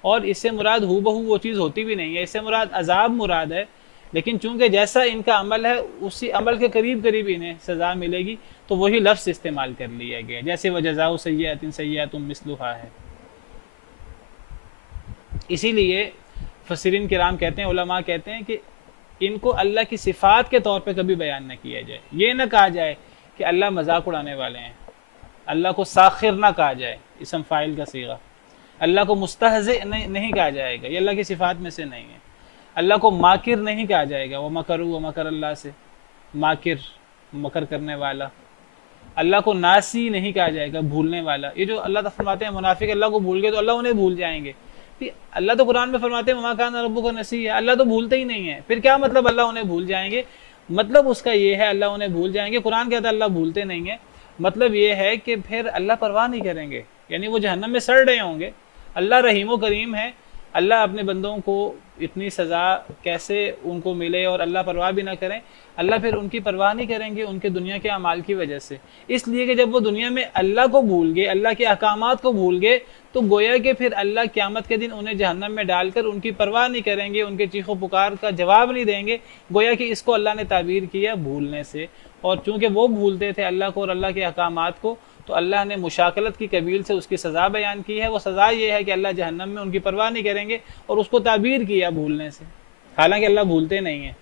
اور اس سے مراد ہو بہو وہ چیز ہوتی بھی نہیں ہے، اس سے مراد عذاب مراد ہے. لیکن چونکہ جیسا ان کا عمل ہے اسی عمل کے قریب قریب انہیں سزا ملے گی، تو وہی لفظ استعمال کر لیا گیا، جیسے وجزاء سیئۃ سیئۃ مثلھا ہے. اسی لیے مفسرین کرام کہتے ہیں، علماء کہتے ہیں کہ ان کو اللہ کی صفات کے طور پہ کبھی بیان نہ کیا جائے. یہ نہ کہا جائے کہ اللہ مذاق اڑانے والے ہیں، اللہ کو ساخر نہ کہا جائے، اسم فاعل کا صیغہ. اللہ کو مستہزئ نہیں کہا جائے گا، یہ اللہ کی صفات میں سے نہیں ہے. اللہ کو ماکر نہیں کہا جائے گا، وَمَكَرُوا وَمَكَرَ اللہ سے ماکر، مکر کرنے والا. اللہ کو ناسی نہیں کہا جائے گا، بھولنے والا. یہ جو اللہ تعالیٰ فرماتے ہیں منافق اللہ کو بھول گئے تو اللہ انہیں بھول جائیں گے. اللہ تو قرآن میں فرماتے ہیں وَمَا كَانَ رَبُّكَ نَسِيًّا، اللہ تو بھولتے ہی نہیں ہے. پھر کیا مطلب اللہ انہیں بھول جائیں گے؟ مطلب اس کا یہ ہے اللہ انہیں بھول جائیں گے. قرآن کہتا ہے اللہ بھولتے نہیں ہیں، مطلب یہ ہے کہ پھر اللہ پرواہ نہیں کریں گے، یعنی وہ جہنم میں سڑ رہے ہوں گے. اللہ رحیم و کریم ہے، اللہ اپنے بندوں کو اتنی سزا کیسے ان کو ملے اور اللہ پرواہ بھی نہ کریں. اللہ پھر ان کی پرواہ نہیں کریں گے ان کے دنیا کے اعمال کی وجہ سے، اس لیے کہ جب وہ دنیا میں اللہ کو بھول گئے، اللہ کے احکامات کو بھول گئے، تو گویا کہ پھر اللہ قیامت کے دن انہیں جہنم میں ڈال کر ان کی پرواہ نہیں کریں گے، ان کے چیخ و پکار کا جواب نہیں دیں گے. گویا کہ اس کو اللہ نے تعبیر کیا بھولنے سے، اور چونکہ وہ بھولتے تھے اللہ کو اور اللہ کے احکامات کو، تو اللہ نے مشاکلت کی قبیل سے اس کی سزا بیان کی ہے. وہ سزا یہ ہے کہ اللہ جہنم میں ان کی پرواہ نہیں کریں گے، اور اس کو تعبیر کیا بھولنے سے، حالانکہ اللہ بھولتے نہیں ہیں.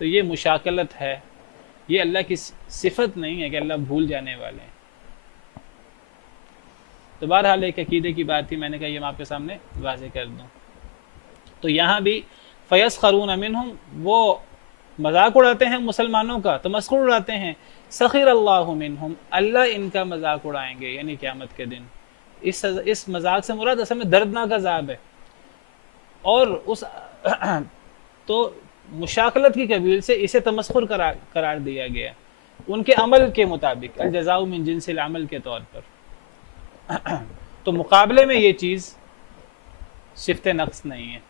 تو یہ مشاکلت ہے، یہ اللہ کی صفت نہیں ہے کہ اللہ بھول جانے والے ہیں. تو بہرحال ایک عقیدے کی بات تھی، میں نے کہا یہ میں آپ کے سامنے واضح کر دوں. تو یہاں بھی فَيَسْخَرُونَ مِنْهُمْ، وہ مذاق اڑاتے ہیں مسلمانوں کا، تمسخر اڑاتے ہیں. سخر اللہ منہم، اللہ ان کا مذاق اڑائیں گے یعنی قیامت کے دن. اس مذاق سے مراد اصل میں دردناک عذاب ہے. اور اس تو مشاکلت کی قبیل سے اسے تمسخر قرار دیا گیا ان کے عمل کے مطابق، الجزاء من جنس العمل کے طور پر. تو مقابلے میں یہ چیز صفت نقص نہیں ہے.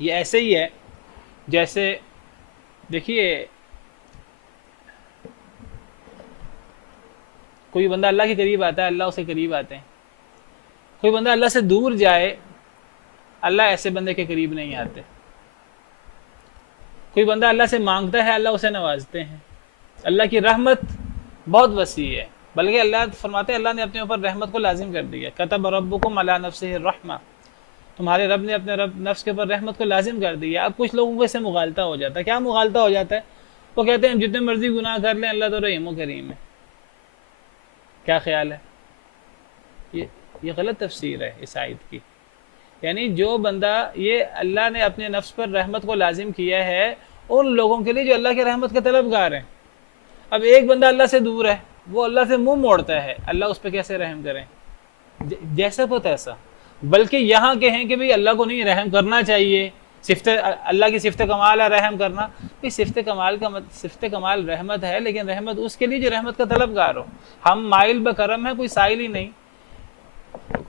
یہ ایسے ہی ہے جیسے دیکھیے کوئی بندہ اللہ کے قریب آتا ہے، اللہ اسے قریب آتے ہیں. کوئی بندہ اللہ سے دور جائے، اللہ ایسے بندے کے قریب نہیں آتے. کوئی بندہ اللہ سے مانگتا ہے، اللہ اسے نوازتے ہیں. اللہ کی رحمت بہت وسیع ہے، بلکہ اللہ فرماتے ہیں اللہ نے اپنے اوپر رحمت کو لازم کر دیا. کتب ربکم علی نفسہ الرحمہ، تمہارے رب نے اپنے نفس کے اوپر رحمت کو لازم کر دیا. اب کچھ لوگوں کو اس سے مغالطہ ہو جاتا ہے. کیا مغالطہ ہو جاتا ہے؟ وہ کہتے ہیں جتنے مرضی گناہ کر لیں اللہ تو رحیم و کریم ہے. کیا خیال ہے؟ یہ غلط تفسیر ہے اس آیت کی. یعنی جو بندہ یہ اللہ نے اپنے نفس پر رحمت کو لازم کیا ہے ان لوگوں کے لیے جو اللہ کے رحمت کے طلبگار ہیں. اب ایک بندہ اللہ سے دور ہے، وہ اللہ سے منہ موڑتا ہے، اللہ اس پہ کیسے رحم کریں؟ جیسا کو تیسا. بلکہ یہاں کہیں کہ بھئی اللہ کو نہیں رحم کرنا چاہیے، صفت اللہ کی صفت کمال ہے رحم کرنا. صفت کمال رحمت ہے، لیکن رحمت اس کے لیے جو رحمت کا طلبگار ہو. ہم مائل بکرم ہیں، کوئی سائل ہی نہیں.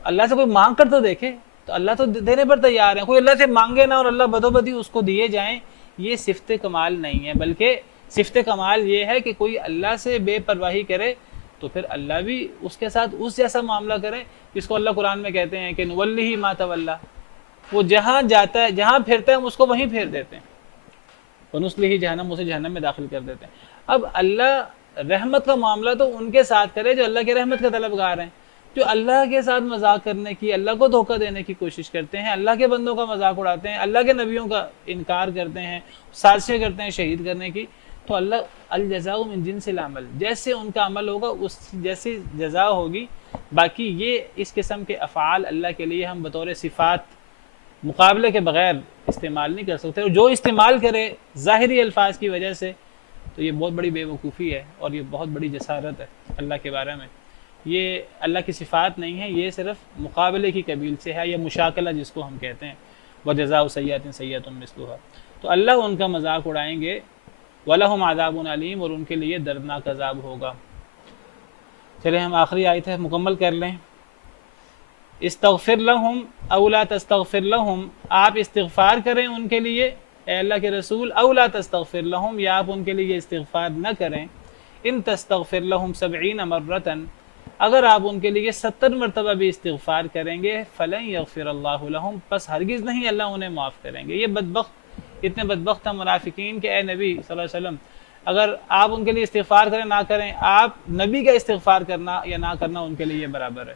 اللہ سے کوئی مانگ کر تو دیکھے، تو اللہ تو دینے پر تیار ہے. کوئی اللہ سے مانگے نہ اور اللہ بدوبدی اس کو دیے جائیں، یہ صفت کمال نہیں ہے. بلکہ صفت کمال یہ ہے کہ کوئی اللہ سے بے پرواہی کرے تو پھر اللہ بھی اس کے ساتھ اس جیسا معاملہ کرے جس کو اللہ قرآن میں کہتے ہیں کہ نولیہ ما تولی، وہ جہاں جاتا ہے جہاں پھرتا ہے ہم اس کو وہیں پھیر دیتے ہیں. ونصلہ جہنم، اسے جہنم میں داخل کر دیتے ہیں. اب اللہ رحمت کا معاملہ تو ان کے ساتھ کرے جو اللہ کے رحمت کے طلبگار ہیں. جو اللہ کے ساتھ مذاق کرنے کی، اللہ کو دھوکہ دینے کی کوشش کرتے ہیں، اللہ کے بندوں کا مذاق اڑاتے ہیں، اللہ کے نبیوں کا انکار کرتے ہیں، سازشیں کرتے ہیں شہید کرنے کی، تو اللہ الجزاء من جنس العمل، جیسے ان کا عمل ہوگا اس جیسی جزا ہوگی. باقی یہ اس قسم کے افعال اللہ کے لیے ہم بطور صفات مقابلے کے بغیر استعمال نہیں کر سکتے. اور جو استعمال کرے ظاہری الفاظ کی وجہ سے تو یہ بہت بڑی بے وقوفی ہے اور یہ بہت بڑی جسارت ہے اللہ کے بارے میں. یہ اللہ کی صفات نہیں ہے، یہ صرف مقابلے کی قبیل سے ہے، یا مشاکلہ جس کو ہم کہتے ہیں. وجزاء سیئۃ سیئۃ مثلھا. تو اللہ ان کا مذاق اڑائیں گے. وَلَهُمْ عَذَابٌ عَلِيمٌ، اور ان کے لیے دردناک عذاب ہوگا. چلیں ہم آخری آیت ہے مکمل کر لیں. استغفر لہم او لا تستغفر لہم، آپ استغفار کریں ان کے لیے اے اللہ کے رسول، او لا تستغفر لہم، یا آپ ان کے لیے استغفار نہ کریں، ان تستغفر لہم 70 مرتن، اگر آپ ان کے لیے 70 مرتبہ بھی استغفار کریں گے، فلن یغفر اللہ لہم، پس ہرگز نہیں اللہ انہیں معاف کریں گے۔ یہ بدبخت، اتنے بدبخت تھا منافقین کہ اے نبی صلی اللہ علیہ وسلم، اگر آپ ان کے لیے استغفار کریں نہ کریں، آپ نبی کا استغفار کرنا یا نہ کرنا ان کے لیے برابر ہے۔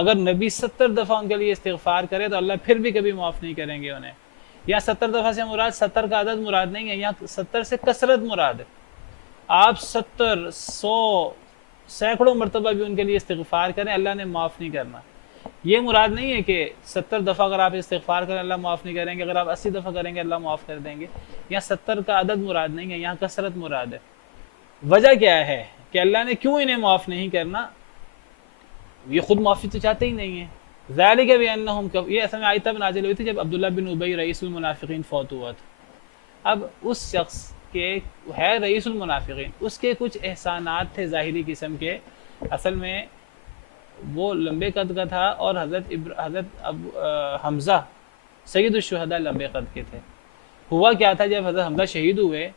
اگر نبی 70 دفعہ ان کے لیے استغفار کرے تو اللہ پھر بھی کبھی معاف نہیں کریں گے انہیں۔ یا 70 دفعہ سے مراد 70 کا عدد مراد نہیں ہے، یہاں 70 سے کثرت مراد ہے۔ آپ 70، 100، سینکڑوں مرتبہ بھی ان کے لیے استغفار کریں، اللہ نے معاف نہیں کرنا۔ یہ مراد نہیں ہے کہ 70 دفعہ اگر آپ استغفار کریں اللہ معاف نہیں کریں گے، اگر آپ 80 دفعہ کریں گے اللہ معاف کر دیں گے۔ یہاں 70 کا عدد مراد نہیں ہے، یہاں کثرت مراد ہے۔ وجہ کیا ہے کہ اللہ نے کیوں انہیں معاف نہیں کرنا؟ یہ خود معافی تو چاہتے ہی نہیں ہیں۔ ذالک بانہم، یہ اصل میں آیت تب نازل ہوئی تھی جب عبداللہ بن ابی رئیس المنافقین فوت ہوا تھا۔ اب اس شخص کے ہے رئیس المنافقین، اس کے کچھ احسانات تھے ظاہری قسم کے، اصل میں وہ لمبے قد کا تھا، اور حضرت حمزہ سید الشہداء لمبے قد کے تھے۔ ہوا کیا تھا جب حضرت حمزہ شہید ہوئے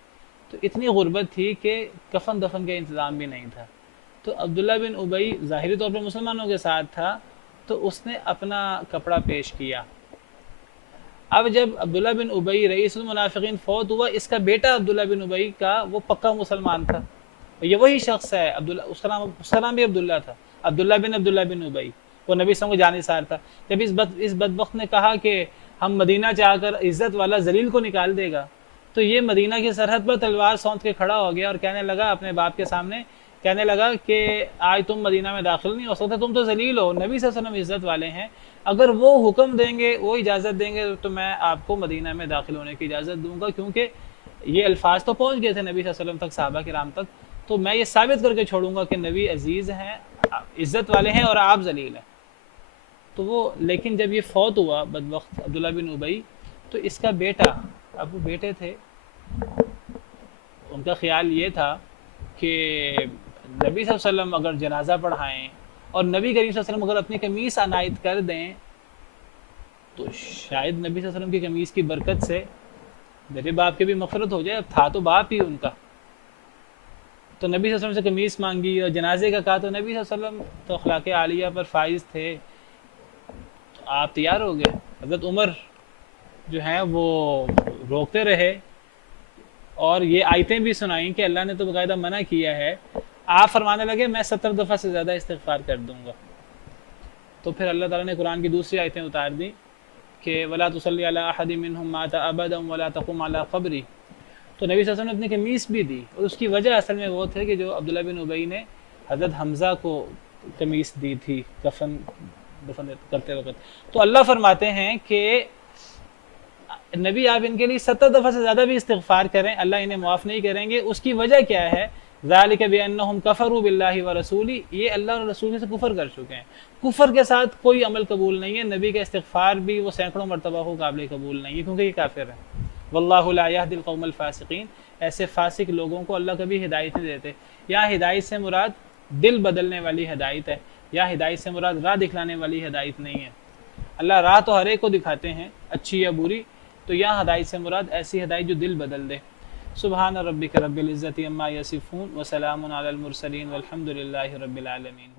تو اتنی غربت تھی کہ کفن دفن کا انتظام بھی نہیں تھا، تو عبداللہ بن ابی ظاہری طور پر مسلمانوں کے ساتھ تھا، تو اس نے اپنا کپڑا پیش کیا۔ اب جب عبداللہ بن ابی رئیس المنافقین فوت ہوا، اس کا بیٹا عبداللہ بن ابی کا وہ پکا مسلمان تھا، یہ وہی شخص ہے عبداللہ، اس کا نام بھی عبداللہ تھا، عبداللہ بن ابی، وہ نبی صلی اللہ علیہ وسلم کو جانثار تھا۔ جب اس بدبخت نے کہا کہ ہم مدینہ چاہ کر عزت والا ذلیل کو نکال دے گا، تو یہ مدینہ کی سرحد پر تلوار سونت کے کھڑا ہو گیا اور کہنے لگا اپنے باپ کے سامنے، کہنے لگا کہ آج تم مدینہ میں داخل نہیں ہو سکتے، تم تو ذلیل ہو، نبی صلی اللہ علیہ وسلم عزت والے ہیں، اگر وہ حکم دیں گے، وہ اجازت دیں گے تو میں آپ کو مدینہ میں داخل ہونے کی اجازت دوں گا، کیونکہ یہ الفاظ تو پہنچ گئے تھے نبی صلی اللہ علیہ وسلم تک، صحابہ کرام تک، تو میں یہ ثابت کر کے چھوڑوں گا کہ نبی عزیز ہیں، عزت والے ہیں، اور آپ ذلیل ہیں۔ تو وہ، لیکن جب یہ فوت ہوا بدبخت عبداللہ بن ابی، تو اس کا بیٹا، اب وہ بیٹے تھے، ان کا خیال یہ تھا کہ نبی صلی اللہ علیہ وسلم اگر جنازہ پڑھائیں اور نبی کریم صلی اللہ علیہ وسلم اگر اپنی قمیص عنایت کر دیں تو شاید نبی صلی اللہ علیہ وسلم کی قمیص کی برکت سے میرے باپ کی بھی مغفرت ہو جائے، اب تھا تو باپ ہی ان کا۔ تو نبی صلی اللہ علیہ وسلم سے قمیص مانگی اور جنازے کا کہا، تو نبی صلی اللہ علیہ وسلم تو اخلاق عالیہ پر فائز تھے، تو آپ تیار ہو گئے۔ حضرت عمر جو ہیں وہ روکتے رہے، اور یہ آیتیں بھی سنائیں کہ اللہ نے تو باقاعدہ منع کیا ہے، آپ فرمانے لگے میں 70 دفعہ سے زیادہ استغفار کر دوں گا۔ تو پھر اللہ تعالیٰ نے قرآن کی دوسری آیتیں اتار دی کہ وَلَا تُصَلِّ عَلَىٰ أَحَدٍ مِّنْهُمْ مَاتَ أَبَدًا وَلَا تَقُمْ عَلَىٰ قَبْرِهِ، تو نبی صلی اللہ علیہ وسلم نے اپنی قمیص بھی دی، اور اس کی وجہ اصل میں وہ تھے کہ جو عبداللہ بن ابی نے حضرت حمزہ کو قمیص دی تھی دفن کرتے وقت۔ تو اللہ فرماتے ہیں کہ نبی آپ ان کے لیے 70 دفعہ سے زیادہ بھی استغفار کریں، اللہ انہیں معاف نہیں کریں گے۔ اس کی وجہ کیا ہے؟ ذالک بانہم کفروا باللہ ورسولہ، یہ اللہ اور رسول سے کفر کر چکے ہیں، کفر کے ساتھ کوئی عمل قبول نہیں ہے، نبی کا استغفار بھی وہ سینکڑوں مرتبہ ہو قابل قبول نہیں ہے، کیونکہ یہ کافر ہیں۔ واللہ لا یہدی القوم الفاسقین، ایسے فاسق لوگوں کو اللہ کبھی ہدایت نہیں دیتے۔ یا ہدایت سے مراد دل بدلنے والی ہدایت ہے، یا ہدایت سے مراد راہ دکھلانے والی ہدایت نہیں ہے۔ اللہ راہ تو ہر ایک کو دکھاتے ہیں، اچھی یا بری، تو یہاں ہدایت سے مراد ایسی ہدایت جو دل بدل دے۔ سبحان ربک رب العزت عما یصفون وسلام علی المرسلین والحمد للہ رب العالمین۔